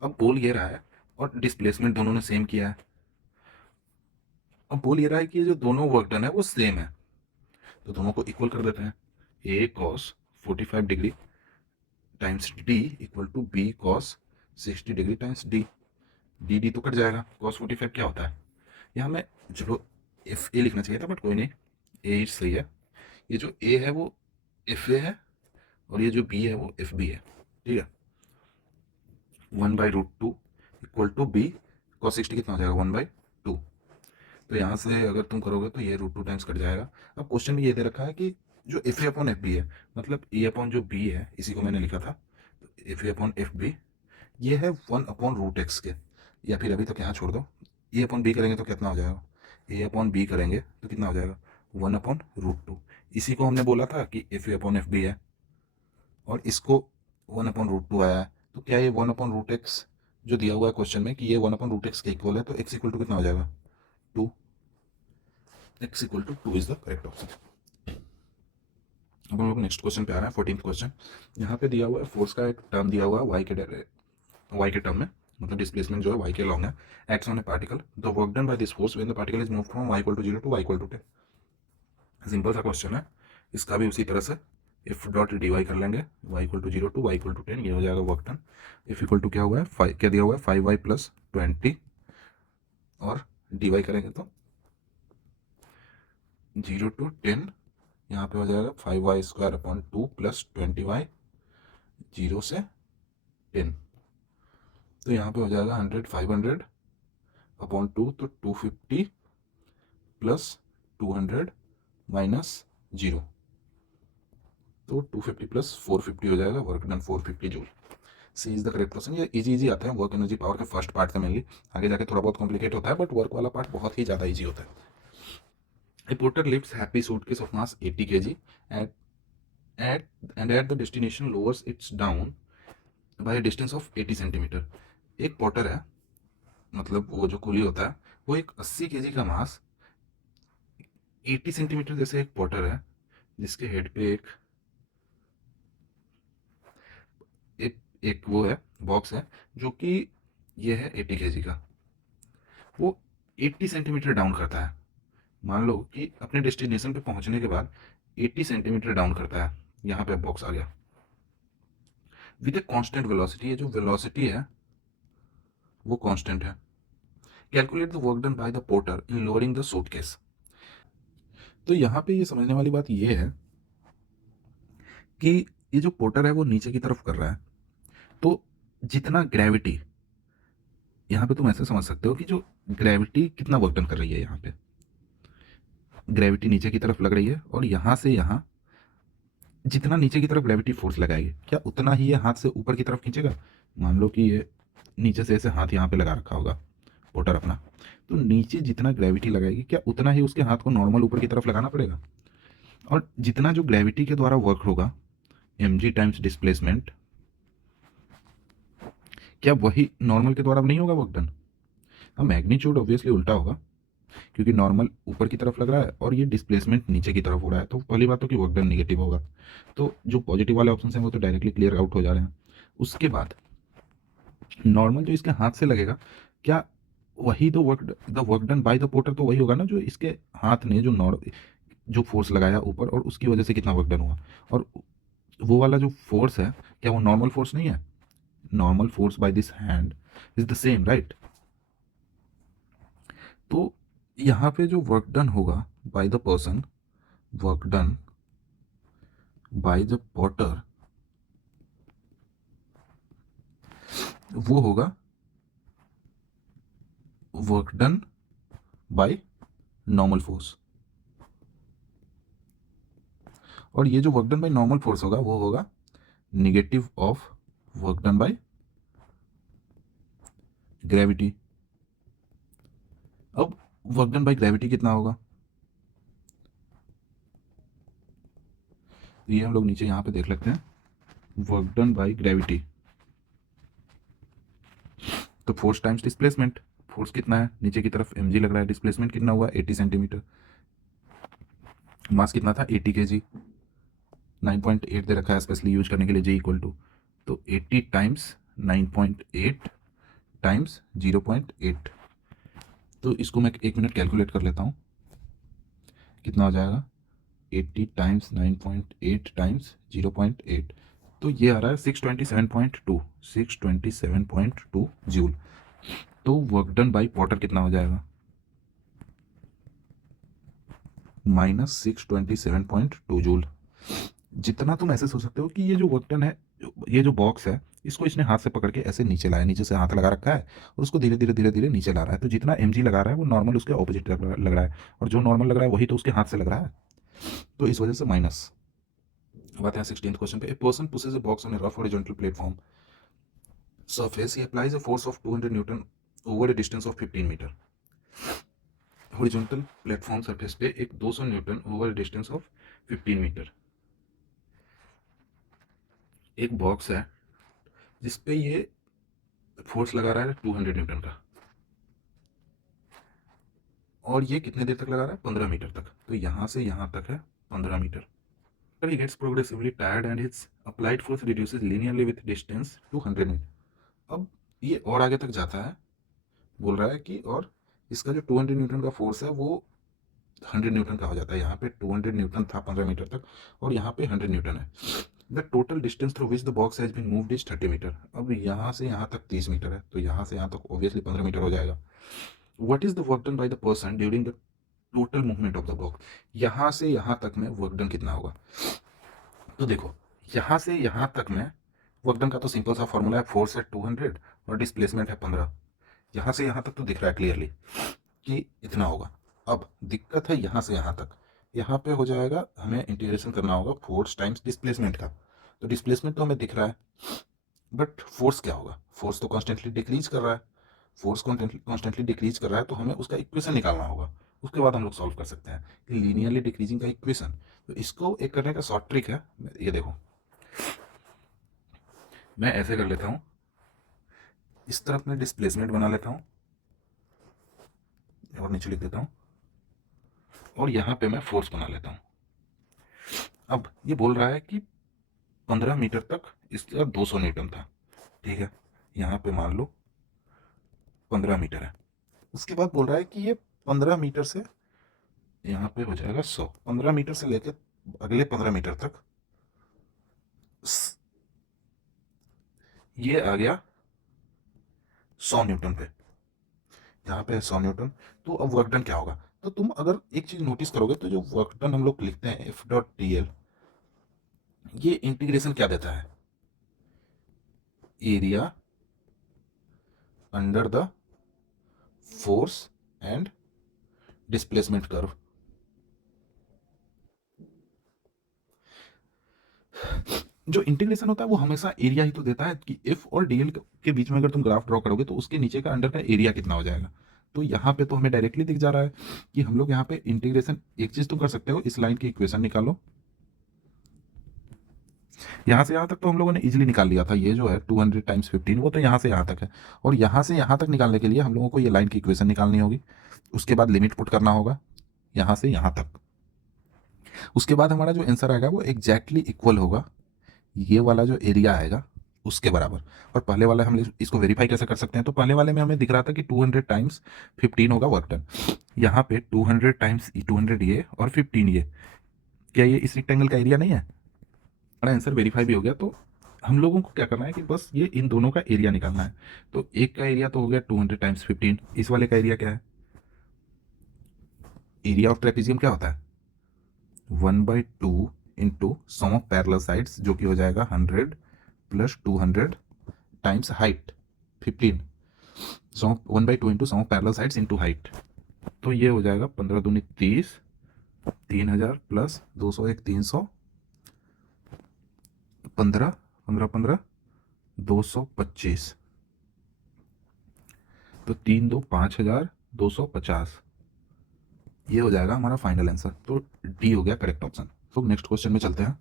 अब बोल ये रहा है, और डिस्प्लेसमेंट दोनों ने सेम किया है, अब बोल ये रहा है कि ये जो दोनों वर्क डन है वो सेम है, तो दोनों को इक्वल कर देते हैं, A cos 45 degree times D equal to B cos 60 degree times D, D D तो कट जाएगा, कॉस 45 क्या होता है, यहाँ मैं चलो एफ ए लिखना चाहिए था बट कोई नहीं, ए सही है, ये जो ए है वो एफ ए है और ये जो बी है वो एफ बी है, ठीक है। 1/√2 इक्वल टू बी कॉस 60 कितना हो जाएगा 1/2, तो यहाँ से अगर तुम करोगे तो ये √2 टाइम्स कट जाएगा। अब क्वेश्चन में ये दे रखा है कि जो F A upon F B है, मतलब ए अपॉन जो बी है इसी को मैंने लिखा था, तो F A upon F B ये है 1/√x के, या फिर अभी तक यहाँ छोड़ दो, ए अपॉन बी करेंगे तो कितना हो जाएगा, ए अपॉन बी करेंगे तो कितना हो जाएगा 1/√2। इसी को हमने बोला था कि F A upon F B है, और इसको 1/√2 आया है, तो क्या ये 1/√x जो दिया हुआ है क्वेश्चन में कि ये 1/√x के इक्वल है, तो x इक्वल टू कितना हो जाएगा 2, x equal to 2 is the correct option. अब हम लोग नेक्स्ट क्वेश्चन पे आ रहे हैं, 14th क्वेश्चन। यहाँ पे दिया हुआ है फोर्स का एक टर्म दिया हुआ है y के टर्म में, मतलब डिस्प्लेसमेंट जो है y के लॉन्ग है, acts on a particle, the work done by this force when the particle is move from y equal to 0 to y equal to 10। Simple सा क्वेश्चन है, इसका भी उसी तरह से इफ डॉट डी वाई कर लेंगे, y equal to 0 to y equal to 10, ये हो जाएगा work done. F equal to क्या हुआ है 5, क्या दिया हुआ है 5y प्लस 20, और डी वाई करेंगे तो 0 टू 10, यहाँ पे हो जाएगा 5y² अपॉन 2 प्लस 20y 0 से 10, तो यहाँ पे हो जाएगा 100 500 अपॉन 2, तो 250 प्लस 200 माइनस 0, तो 250 प्लस 450 हो जाएगा, work done 450 joule. C is the correct question. ये इजी आता है वर्क एनर्जी पावर के फर्स्ट पार्ट से मेनली, आगे जाके थोड़ा बहुत कॉम्प्लिकेट होता है, बट वर्क वाला पार्ट बहुत ही ज़्यादा ईजी होता है। A porter lifts happy suitcase of mass 80 kg at the destination lowers it down by a distance of 80 centimetre. एक पोर्टर है, मतलब वो जो कुली होता है, वो एक 80 केजी का मास 80 सेंटीमीटर जैसे एक पोर्टर है, जिसके हेड पे एक वो है बॉक्स है, जो कि ये है 80 केजी का, वो 80 सेंटीमीटर डाउन करता है, मान लो कि अपने डेस्टिनेशन पे पहुंचने के बाद 80 सेंटीमीटर डाउन करता है, यहाँ पे बॉक्स आ गया विद ए कांस्टेंट वेलोसिटी। ये जो वेलोसिटी है वो कांस्टेंट है। Calculate the work done by the porter in lowering the suitcase. तो यहाँ पे ये समझने वाली बात ये है कि ये जो पोर्टर है वो नीचे की तरफ कर रहा है, तो जितना ग्रेविटी, यहाँ पे तुम ऐसे समझ सकते हो कि जो ग्रेविटी कितना वर्क डन कर रही है, यहाँ पे ग्रेविटी नीचे की तरफ लग रही है और यहाँ से यहाँ जितना नीचे की तरफ ग्रेविटी फोर्स लगाएगी क्या उतना ही ये हाथ से ऊपर की तरफ खींचेगा। मान लो कि ये नीचे से ऐसे हाथ यहाँ पे लगा रखा होगा पोर्टर अपना, तो नीचे जितना ग्रेविटी लगाएगी क्या उतना ही उसके हाथ को नॉर्मल ऊपर की तरफ लगाना पड़ेगा। और जितना जो ग्रेविटी के द्वारा वर्क होगा mg टाइम्स डिस्प्लेसमेंट, क्या वही नॉर्मल के द्वारा नहीं होगा वर्क डन। अब मैग्नीट्यूड ऑब्वियसली उल्टा होगा क्योंकि नॉर्मल ऊपर की तरफ लग रहा है और ये डिस्प्लेसमेंट नीचे की तरफ हो रहा है, तो पहली बात तो कि वर्क डन नेगेटिव होगा। तो जो पॉजिटिव वाले ऑप्शन हैं वो तो डायरेक्टली क्लियर आउट हो जा रहे हैं। उसके बाद नॉर्मल जो इसके हाथ से लगेगा, क्या वही the work done by the porter तो वही होगा ना जो इसके हाथ ने जो फोर्स लगाया ऊपर और उसकी वजह से कितना वर्क डन हुआ। और वो वाला जो फोर्स है क्या वो नॉर्मल फोर्स नहीं है। Normal force by this hand is the same, right. तो यहाँ पे जो वर्क डन होगा by the person, work done by the porter, वो होगा work done by normal force. और ये जो work done by normal force होगा वो होगा negative of work done by gravity. अब वर्क डन बाय ग्रेविटी कितना होगा, तो ये हम लोग नीचे यहाँ पे देख लेते हैं। वर्क डन बाय ग्रेविटी तो फोर्स टाइम्स डिस्प्लेसमेंट, फोर्स कितना है नीचे की तरफ mg लग रहा है, डिस्प्लेसमेंट कितना हुआ 80 सेंटीमीटर, मास कितना था 80 kg, 9.8 दे रखा है स्पेशली यूज करने के लिए j इक्वल टू, तो 80 टाइम्स 9.8 टाइम्स 0.8। तो इसको मैं 1 मिनट कैलकुलेट कर लेता हूँ कितना हो जाएगा। 80 टाइम्स 9.8 टाइम्स 0.8, तो ये आ रहा है 627.2 जूल। तो वर्क डन बाई पोर्टर कितना हो जाएगा, -627.2 जूल। जितना तुम ऐसे सोच सकते हो कि ये जो वर्क डन है, ये जो बॉक्स है इसको इसने हाथ से पकड़ के ऐसे नीचे लाया, नीचे से हाथ लगा रखा है और उसको धीरे धीरे धीरे धीरे नीचे ला रहा है, तो जितना mg लगा रहा है वो नॉर्मल उसके ऑपोजिट लग रहा है और जो नॉर्मल लग रहा है वही तो उसके हाथ से लग रहा है, तो इस वजह से माइनस। अब आते हैं 16th क्वेश्चन पे। A person pushes a box on a rough horizontal platform surface, he applies a force of 200 Newton over a distance of 15 metre. Horizontal platform surface पे एक 200 newton over distance of 15 metre एक box है जिस पे ये force लगा रहा है 200 न्यूटन का, और ये कितने देर तक लगा रहा है 15 मीटर तक, तो यहाँ से यहाँ तक है 15 metre. He gets progressively tired and his applied force reduces linearly with distance to 100 metre. अब ये और आगे तक जाता है, बोल रहा है कि और इसका जो 200 न्यूटन का फोर्स है वो 100 न्यूटन का हो जाता है। यहाँ पे 200 न्यूटन था 15 मीटर तक और यहाँ पे 100 न्यूटन है। The total distance through which the box has been moved is 30 metre. अब यहाँ से यहाँ तक 30 मीटर है, तो यहाँ से यहाँ तक ऑब्वियसली 15 मीटर हो जाएगा। What is the work done by the person during the total movement of the box. यहाँ से यहाँ तक में वर्क डन कितना होगा, तो देखो यहाँ से यहाँ तक में वर्क डन का तो सिंपल सा फॉर्मूला है, फोर्स है 200 और डिस्प्लेसमेंट है 15। यहाँ से यहाँ तक तो दिख रहा है क्लियरली कि इतना होगा। अब दिक्कत है यहाँ से यहाँ तक, यहाँ पे हो जाएगा हमें इंटीग्रेशन करना होगा फोर्स टाइम्स डिस्प्लेसमेंट का। तो डिस्प्लेसमेंट तो हमें दिख रहा है बट फोर्स क्या होगा, फोर्स तो कॉन्स्टेंटली डिक्रीज कर रहा है, फोर्स कॉन्स्टेंटली डिक्रीज कर रहा है, तो हमें उसका इक्वेशन निकालना होगा। उसके बाद हम लोग सॉल्व कर सकते हैं कि लीनियरली डिक्रीजिंग का इक्वेशन। तो इसको एक करने का शॉर्ट ट्रिक है, ये देखो मैं ऐसे कर लेता हूँ, इस तरफ मैं डिस्प्लेसमेंट बना लेता हूँ और नीचे लिख देता हूँ और यहाँ पे मैं फोर्स बना लेता हूँ। अब ये बोल रहा है कि 15 मीटर तक इसका 200 न्यूटन था, ठीक है, यहाँ पे मान लो 15 मीटर है, उसके बाद बोल रहा है कि ये 15 मीटर से यहाँ पे हो जाएगा 100, 15 मीटर से लेकर अगले 15 मीटर तक ये आ गया 100 न्यूटन पे, यहाँ पे है 100 न्यूटन। तो अब वर्क डन क्या होगा, तो तुम अगर एक चीज नोटिस करोगे तो जो वर्क डन हम लोग लिखते हैं एफ डॉट डी एल, ये इंटीग्रेशन क्या देता है, area under the force and displacement curve. जो इंटीग्रेशन होता है वो हमेशा एरिया ही तो देता है कि एफ और डीएल के बीच में अगर तुम ग्राफ ड्रॉ करोगे तो उसके नीचे का अंडर का एरिया कितना हो जाएगा। तो यहाँ पे तो हमें डायरेक्टली दिख जा रहा है कि हम लोग यहाँ पे इंटीग्रेशन, एक चीज तुम कर सकते हो, इस लाइन की इक्वेशन निकालो, यहाँ से यहाँ तक तो हम लोगों ने इजीली निकाल लिया था, ये जो है 200 टाइम्स 15 वो तो यहाँ से यहाँ तक है, और यहाँ से यहाँ तक निकालने के लिए हम लोगों को ये लाइन की इक्वेशन निकालनी होगी, उसके बाद लिमिट पुट करना होगा यहाँ से यहाँ तक, उसके बाद हमारा जो आंसर आएगा वो एग्जैक्टली इक्वल होगा ये वाला जो एरिया आएगा उसके बराबर। और पहले वाला हम इसको वेरीफाई कैसे कर सकते हैं, तो पहले वाले में हमें दिख रहा था कि 200 टाइम्स 15 होगा वर्क डन, यहाँ पे 200 टाइम्स 200 ये और 15 ये, क्या ये इस रेक्टेंगल का एरिया नहीं है, हमारा आंसर वेरीफाई भी हो गया। तो हम लोगों को क्या करना है कि बस ये इन दोनों का एरिया निकालना है। तो एक का एरिया तो हो गया 200 टाइम्स 15, इस वाले का एरिया क्या है, एरिया ऑफ ट्रेपेजियम क्या होता है 1/2 into sum of parallel sides, जो कि हो जाएगा 100 plus 200 times height 15, sum 1/2 into sum of parallel sides into height. तो ये हो जाएगा 15 दूनी 30, 3000 प्लस 200 एक 300, 15 15 15 225, तो 3 2 5250, ये हो जाएगा हमारा फाइनल आंसर। तो डी हो गया करेक्ट ऑप्शन। तो नेक्स्ट क्वेश्चन में चलते हैं।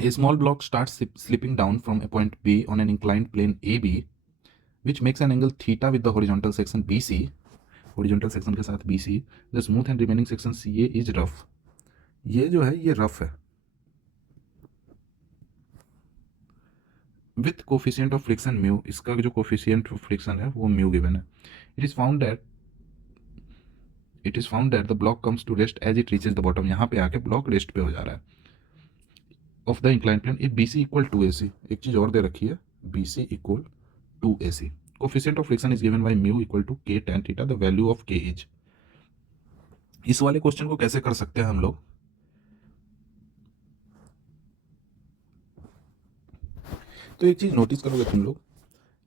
A small block starts slipping down from a point B on an inclined plane AB, which makes an angle theta with the horizontal section BC. Horizontal section के साथ BC. The smooth and remaining section CA is rough. ये जो है ये rough है। With coefficient of friction mu, इसका जो coefficient of friction है वो mu given है। It is found that the block comes to rest as it reaches the bottom. यहाँ पे आके block rest पे हो जा रहा है। Of the inclined plane if BC equal to AC, एक चीज और दे रखी है, BC equal to AC. Coefficient of friction is given by mu equal to K tan theta, the value of K is. इस वाले क्वेश्चन को कैसे कर सकते हैं हम लोग, तो एक चीज नोटिस करोगे तुम लोग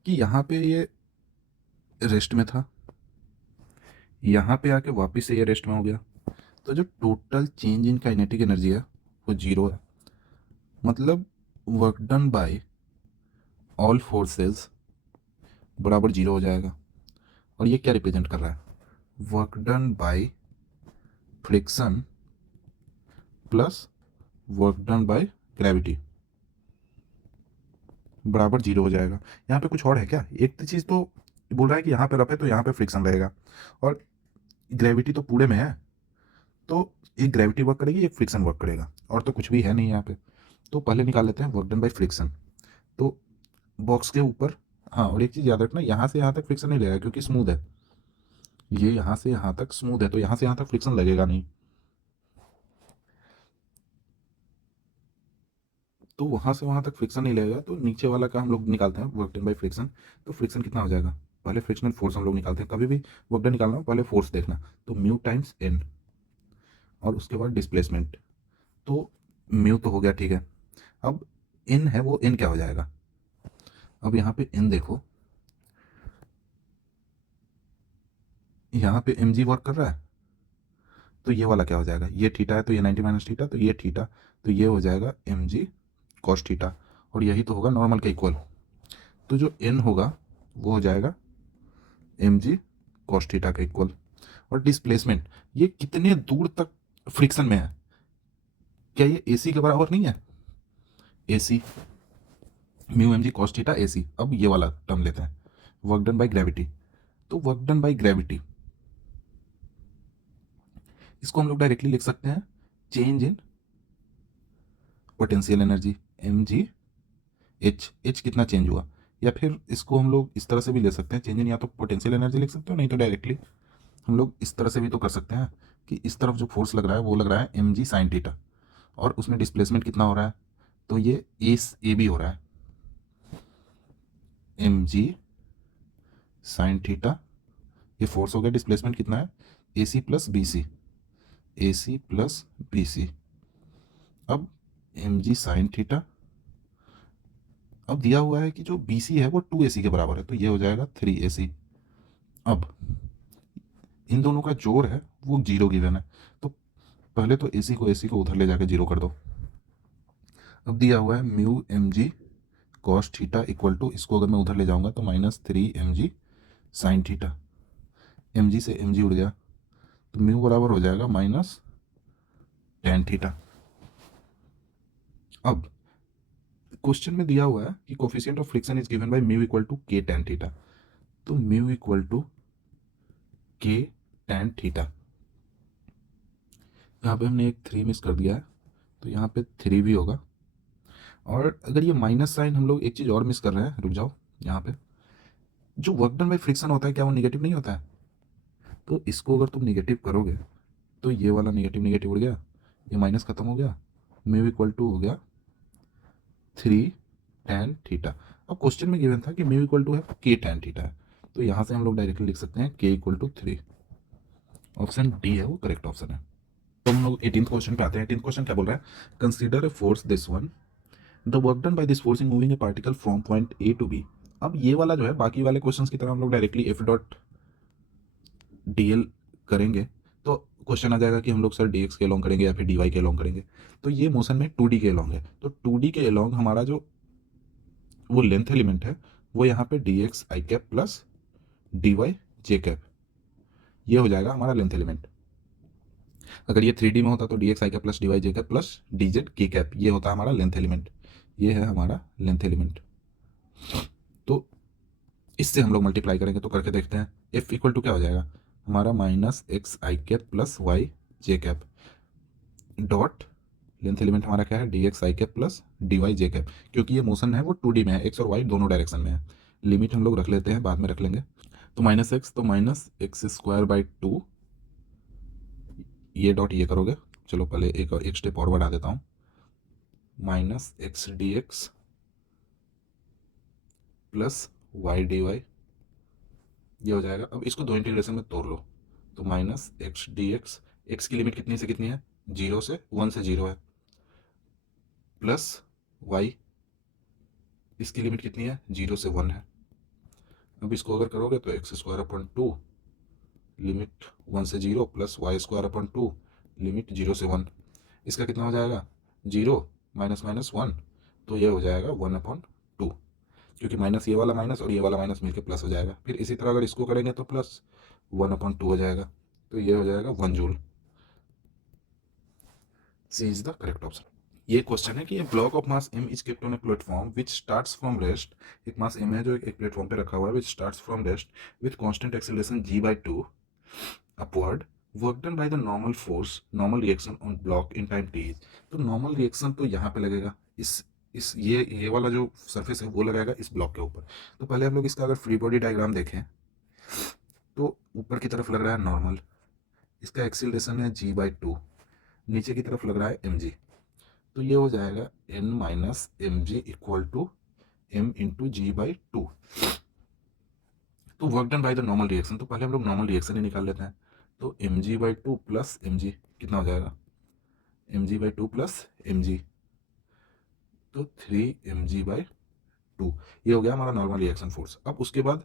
कि यहाँ पे ये रेस्ट में था, यहाँ पे आके वापस से ये रेस्ट में हो गया, तो जो total change in kinetic energy है वो जीरो है। मतलब work done by all forces बराबर जीरो हो जाएगा। और ये क्या रिप्रेजेंट कर रहा है, work done by friction plus work done by gravity बराबर जीरो हो जाएगा। यहाँ पे कुछ और है क्या, एक तो चीज़ तो बोल रहा है कि यहाँ पे रफ है तो यहाँ पे फ्रिक्शन रहेगा, और ग्रेविटी तो पूरे में है, तो एक ग्रेविटी वर्क करेगी एक फ्रिक्शन वर्क करेगा, और तो कुछ भी है नहीं यहाँ पे। तो पहले निकाल लेते हैं वर्क डन बाय फ्रिक्शन। तो बॉक्स के ऊपर, हाँ और एक चीज़ याद रखना, यहाँ से यहाँ तक फ्रिक्शन नहीं लगेगा क्योंकि स्मूथ है, ये यहाँ से यहाँ तक स्मूथ है तो यहाँ से यहाँ तक फ्रिक्शन लगेगा नहीं। तो वहाँ से वहाँ तक फ्रिक्शन नहीं लगेगा, तो नीचे वाला का हम लोग निकालते हैं वर्क डन बाय फ्रिक्शन। तो फ्रिक्शन कितना हो जाएगा, पहले फ्रिक्शनल फोर्स हम लोग निकालते हैं, कभी भी वर्क डन निकालना हो पहले फोर्स देखना, तो म्यू टाइम्स एन और उसके बाद डिस्प्लेसमेंट। तो म्यू तो हो गया ठीक है, अब एन है वो एन क्या हो जाएगा, अब यहाँ पे एन देखो, यहाँ पे एम जी वर्क कर रहा है, तो ये वाला क्या हो जाएगा, ये थीटा है तो ये 90 माइनस थीटा, तो ये थीटा, तो ये हो जाएगा एम जी कॉस थीटा, और यही तो होगा नॉर्मल का इक्वल। तो जो एन होगा वो हो जाएगा एम जी कॉस थीटा का इक्वल। और डिस्प्लेसमेंट, ये कितने दूर तक फ्रिक्शन में है, क्या ये एसी के बराबर नहीं है, AC mu M G cos theta AC. अब ये वाला टर्म लेते हैं वर्क डन बाय ग्रेविटी। तो वर्क डन बाय ग्रेविटी इसको हम लोग डायरेक्टली लिख सकते हैं change in potential energy M G H, H कितना चेंज हुआ, या फिर इसको हम लोग इस तरह से भी ले सकते हैं, चेंज इन या तो पोटेंशियल एनर्जी लिख सकते हो, नहीं तो डायरेक्टली हम लोग इस तरह से भी तो कर सकते हैं कि इस तरफ जो फोर्स लग रहा है वो लग रहा है एम जी साइन थीटा, और उसमें डिस्प्लेसमेंट कितना हो रहा है, तो ये ए बी हो रहा है, एम जी साइन थीटा, ये फोर्स हो गया, डिस्प्लेसमेंट कितना है ए सी प्लस बी सी, ए सी प्लस बी सी। अब एम जी साइन थीटा, अब दिया हुआ है कि जो बी सी है वो 2 AC के बराबर है, तो ये हो जाएगा 3AC। अब इन दोनों का जोड़ है वो जीरो गिवन है, तो पहले तो AC को उधर ले जाकर जीरो कर दो। अब दिया हुआ है mu M G cos theta equal to, इसको अगर मैं उधर ले जाऊंगा तो -3mg sine theta, M G से एम जी उड़ गया, तो म्यू बराबर हो जाएगा -tan थीटा। अब क्वेश्चन में दिया हुआ है कि coefficient of friction is given by mu equal to k tan theta, तो mu equal to k tan theta, यहाँ पे हमने एक 3 मिस कर दिया है, तो यहाँ पे 3 भी होगा। और अगर ये माइनस साइन, हम लोग एक चीज़ और मिस कर रहे हैं, रुक जाओ, यहाँ पे जो वर्क डन बाय फ्रिक्शन होता है क्या वो निगेटिव नहीं होता है, तो इसको अगर तुम निगेटिव करोगे तो ये वाला निगेटिव निगेटिव उड़ गया, ये माइनस खत्म हो गया, म्यू इक्वल टू हो गया 3 tan थीटा। अब क्वेश्चन में गिवन था कि म्यू इक्वल टू है k tan थीटा है, तो यहाँ से हम लोग डायरेक्टली लिख सकते हैं k equal to 3। Option D है वो करेक्ट ऑप्शन है। तो हम लोग 18th क्वेश्चन पे आते हैं। 18th क्वेश्चन क्या बोल रहा है, consider a force this one, the work done by this force in moving a particle from point A to B. अब ये वाला जो है बाकी वाले क्वेश्चंस की तरह हम लोग directly F dot D L करेंगे, तो क्वेश्चन आ जाएगा कि हम लोग सर डी एक्स के अलॉन्ग करेंगे या फिर डी वाई के अलॉन्ग करेंगे। तो ये मोशन में 2D के अलॉन्ग है, तो 2D के अलॉन्ग हमारा जो वो लेंथ एलिमेंट है वो यहाँ पे डी एक्स आई कैप प्लस डी वाई जे कैप, ये हो जाएगा हमारा लेंथ एलिमेंट। अगर ये 3D में होता तो डी एक्स आई कैप प्लस डी वाई जे कैप प्लस डी जेड के कैप, ये होता है हमारा लेंथ एलिमेंट, ये है हमारा लेंथ एलिमेंट। तो इससे हम लोग मल्टीप्लाई करेंगे, तो करके देखते हैं। एफ इक्वल टू क्या हो जाएगा हमारा -x आई कैप प्लस वाई जे कैप डॉट लेंथ एलिमेंट हमारा क्या है डी एक्स आई कैप प्लस डी वाई जे कैप, क्योंकि ये मोशन है वो 2D में है, एक्स और वाई दोनों डायरेक्शन में है। लिमिट हम लोग रख लेते हैं, बाद में रख लेंगे। तो -x, तो -x²/2, ये डॉट ये करोगे, चलो पहले एक स्टेप और बढ़ा देता हूँ, -x dx plus Y D Y, ये हो जाएगा। अब इसको दो इंटीग्रेशन में तोड़ लो, तो -x dx, x की लिमिट कितनी से कितनी है 0 से 1 से 0 है, प्लस y, इसकी लिमिट कितनी है 0 से 1 है। अब इसको अगर करोगे तो x²/2 लिमिट 1 से 0 प्लस y²/2 लिमिट 0 से 1, इसका कितना हो जाएगा 0 माइनस माइनस 1, तो ये हो जाएगा 1/2, क्योंकि माइनस ये वाला माइनस और ये वाला माइनस मिलकर प्लस हो जाएगा। फिर इसी तरह अगर इसको करेंगे तो प्लस 1/2 हो जाएगा, तो ये हो जाएगा 1 joule. C is the correct option. ये क्वेश्चन है कि block of mass m is kept on a platform which starts from rest, एक मास m है जो एक प्लेटफॉर्म पे रखा हुआ है, विच starts from rest with constant acceleration g/2 upward, work done by the normal force normal reaction on block in time t। तो normal reaction तो यहाँ पे लगेगा, इस ये वाला जो सरफेस है वो लगाएगा इस ब्लॉक के ऊपर। तो पहले हम लोग इसका अगर फ्री बॉडी डायग्राम देखें तो ऊपर की तरफ लग रहा है नॉर्मल, इसका एक्सीलरेशन है g/2, नीचे की तरफ लग रहा है mg, तो ये हो जाएगा n minus M G equal to m into g/2। तो work done by the normal reaction, तो पहले हम लोग नॉर्मल रिएक्शन ही निकाल लेते हैं, तो mg/2 प्लस mg कितना हो जाएगा mg/2 प्लस mg, तो 3mg/2, ये हो गया हमारा नॉर्मल रिएक्शन फोर्स। अब उसके बाद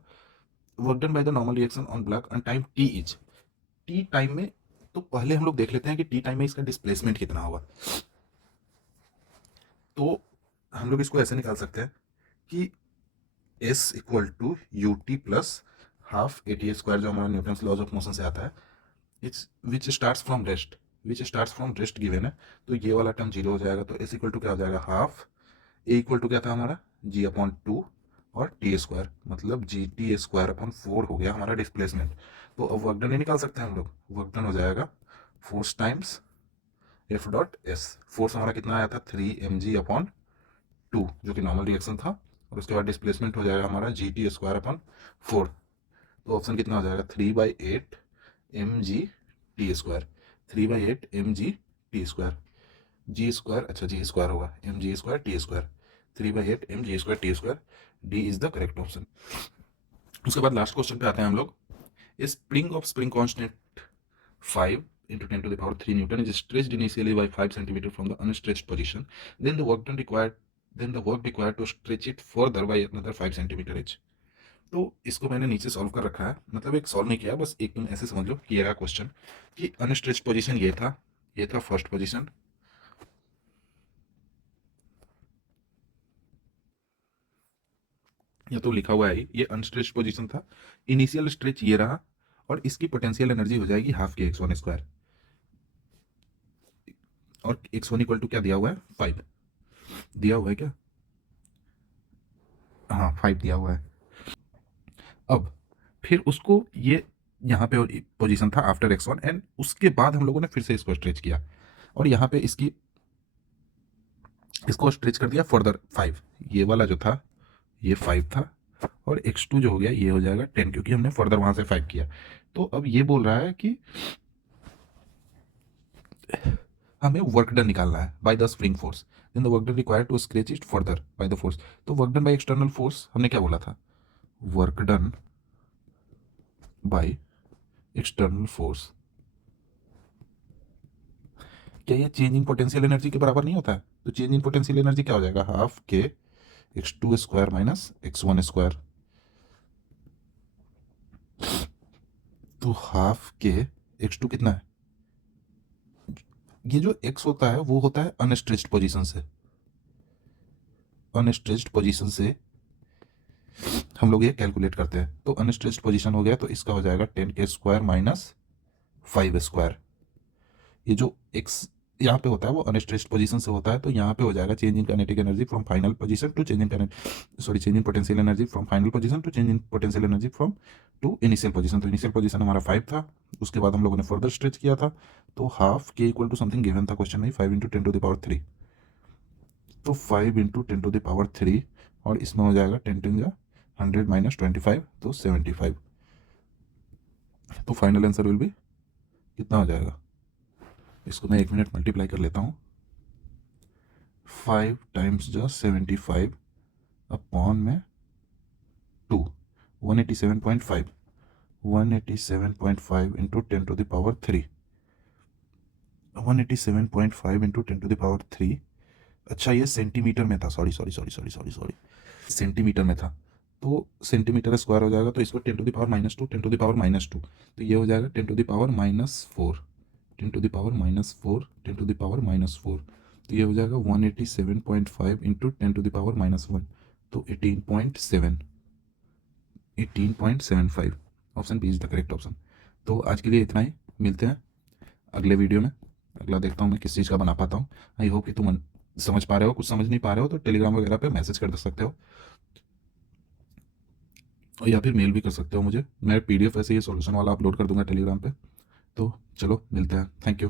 work done by the normal reaction on block on time t is, t time में, तो पहले हम लोग देख लेते हैं कि t टाइम में इसका डिस्प्लेसमेंट कितना होगा। तो हम लोग इसको ऐसे निकाल सकते हैं कि s equal to U T plus half AT² जो हमारा न्यूटन लॉज ऑफ मोशन से आता है, it's which starts from rest given है, तो ये वाला टर्म 0 हो जाएगा, तो s इक्वल टू क्या हो जाएगा हाफ, a इक्वल टू क्या था हमारा g/2 और t², मतलब GT²/4 हो गया हमारा डिस्प्लेसमेंट। तो अब वर्क डन नहीं निकाल सकते हम लोग, वर्क डन हो जाएगा force times F dot S, force हमारा कितना आया था 3mg/2 जो कि नॉर्मल रिएक्शन था, और उसके बाद डिस्प्लेसमेंट हो जाएगा हमारा जी टी स्क्वायर अपन 4। तो ऑप्शन कितना हो जाएगा 3/8 mg/t²। 3/8 mg/t²। जी स्क्वायर, अच्छा जी स्क्वायर होगा mg²t²। 3/8 mg²t²। D is the correct option. उसके बाद लास्ट क्वेश्चन पे आते हैं हम लोग। Spring of spring constant 5 into 10 to the power 3 Newton is stretched initially by 5 centimeter from the unstretched position. Then the work required to stretch it further by another 5 centimeter each. तो इसको मैंने नीचे solve कर रखा है, मतलब एक solve नहीं किया, बस एक तुम ऐसे समझ लो कि ये रहा क्वेश्चन कि अनस्ट्रेच्ड पोजीशन ये था फर्स्ट पोजीशन, या तो लिखा हुआ है ये अनस्ट्रेच्ड पोजीशन था, इनिशियल स्ट्रेच ये रहा, और इसकी पोटेंशियल एनर्जी हो जाएगी हाफ के x1²। और x1 इक्वल टू क्या दिया हुआ है 5 दिया हुआ है क्या, हाँ 5 दिया हुआ है। अब फिर उसको ये यहाँ पे पोजीशन था आफ्टर x1, एंड उसके बाद हम लोगों ने फिर से इसको स्ट्रेच किया और यहाँ पे इसको स्ट्रेच कर दिया फर्दर 5। ये वाला जो था ये 5 था, और x2 जो हो गया ये हो जाएगा 10, क्योंकि हमने फर्दर वहां से 5 किया। तो अब ये बोल रहा है कि हमें वर्क डन निकालना है by the spring force, then the work done required to stretch it further by the force. तो work done by external force हमने क्या बोला था, work done by external force, क्या ये चेंज इन पोटेंशियल एनर्जी के बराबर नहीं होता है? तो चेंज इन पोटेंशियल एनर्जी क्या हो जाएगा, हाफ के x2² माइनस x1²। तो हाफ के x2 कितना है, ये जो x होता है वो होता है अनस्ट्रेच्ड पोजीशन से, अनस्ट्रेच्ड पोजीशन से हम लोग ये कैलकुलेट करते हैं। तो अनस्ट्रेच्ड पोजीशन हो गया, तो इसका हो जाएगा 10k² माइनस 5²। ये जो x यहाँ पे होता है वो अनस्ट्रेच्ड पोजीशन से होता है, तो यहाँ पे हो जाएगा change in kinetic energy from final position to change in potential energy from final position to change in potential energy from to initial position. तो इनिशियल पोजीशन हमारा 5 था, उसके बाद हम लोगों ने फर्दर स्ट्रेच किया था, तो हाफ के इक्वल टू समथिंग गिवन था क्वेश्चन में 5 × 10⁻3। तो 5 × 10⁻3, और इसमें हो जाएगा 10 × 100 माइनस 25, तो 75। तो फाइनल आंसर विल बी कितना हो जाएगा, इसको मैं 1 मिनट मल्टीप्लाई कर लेता हूँ। 5 टाइम्स जो 75 अपॉन में 2, 187.5, 187.5 इंटू 10⁻3, 187.5 इंटू 10⁻3। अच्छा ये सेंटीमीटर में था, सॉरी, सेंटीमीटर में था, तो सेंटीमीटर स्क्वायर हो जाएगा, तो इसको 10⁻⁻2, 10⁻⁻2, तो ये हो जाएगा 10⁻⁻4, 10⁻⁻4, 10⁻⁻4, तो ये हो जाएगा 187.5 इंटू 10⁻⁻1, तो 18.75। Option B is the correct option. तो आज के लिए इतना ही, मिलते हैं अगले वीडियो में। अगला देखता हूँ मैं किस चीज़ का बना पाता हूँ। आई होप कि तुम समझ पा रहे हो, कुछ समझ नहीं पा रहे हो तो टेलीग्राम वगैरह पे मैसेज कर सकते हो, और या फिर मेल भी कर सकते हो मुझे। मैं PDF ऐसे ही सॉल्यूशन वाला अपलोड कर दूंगा टेलीग्राम पे। तो चलो मिलते हैं, थैंक यू।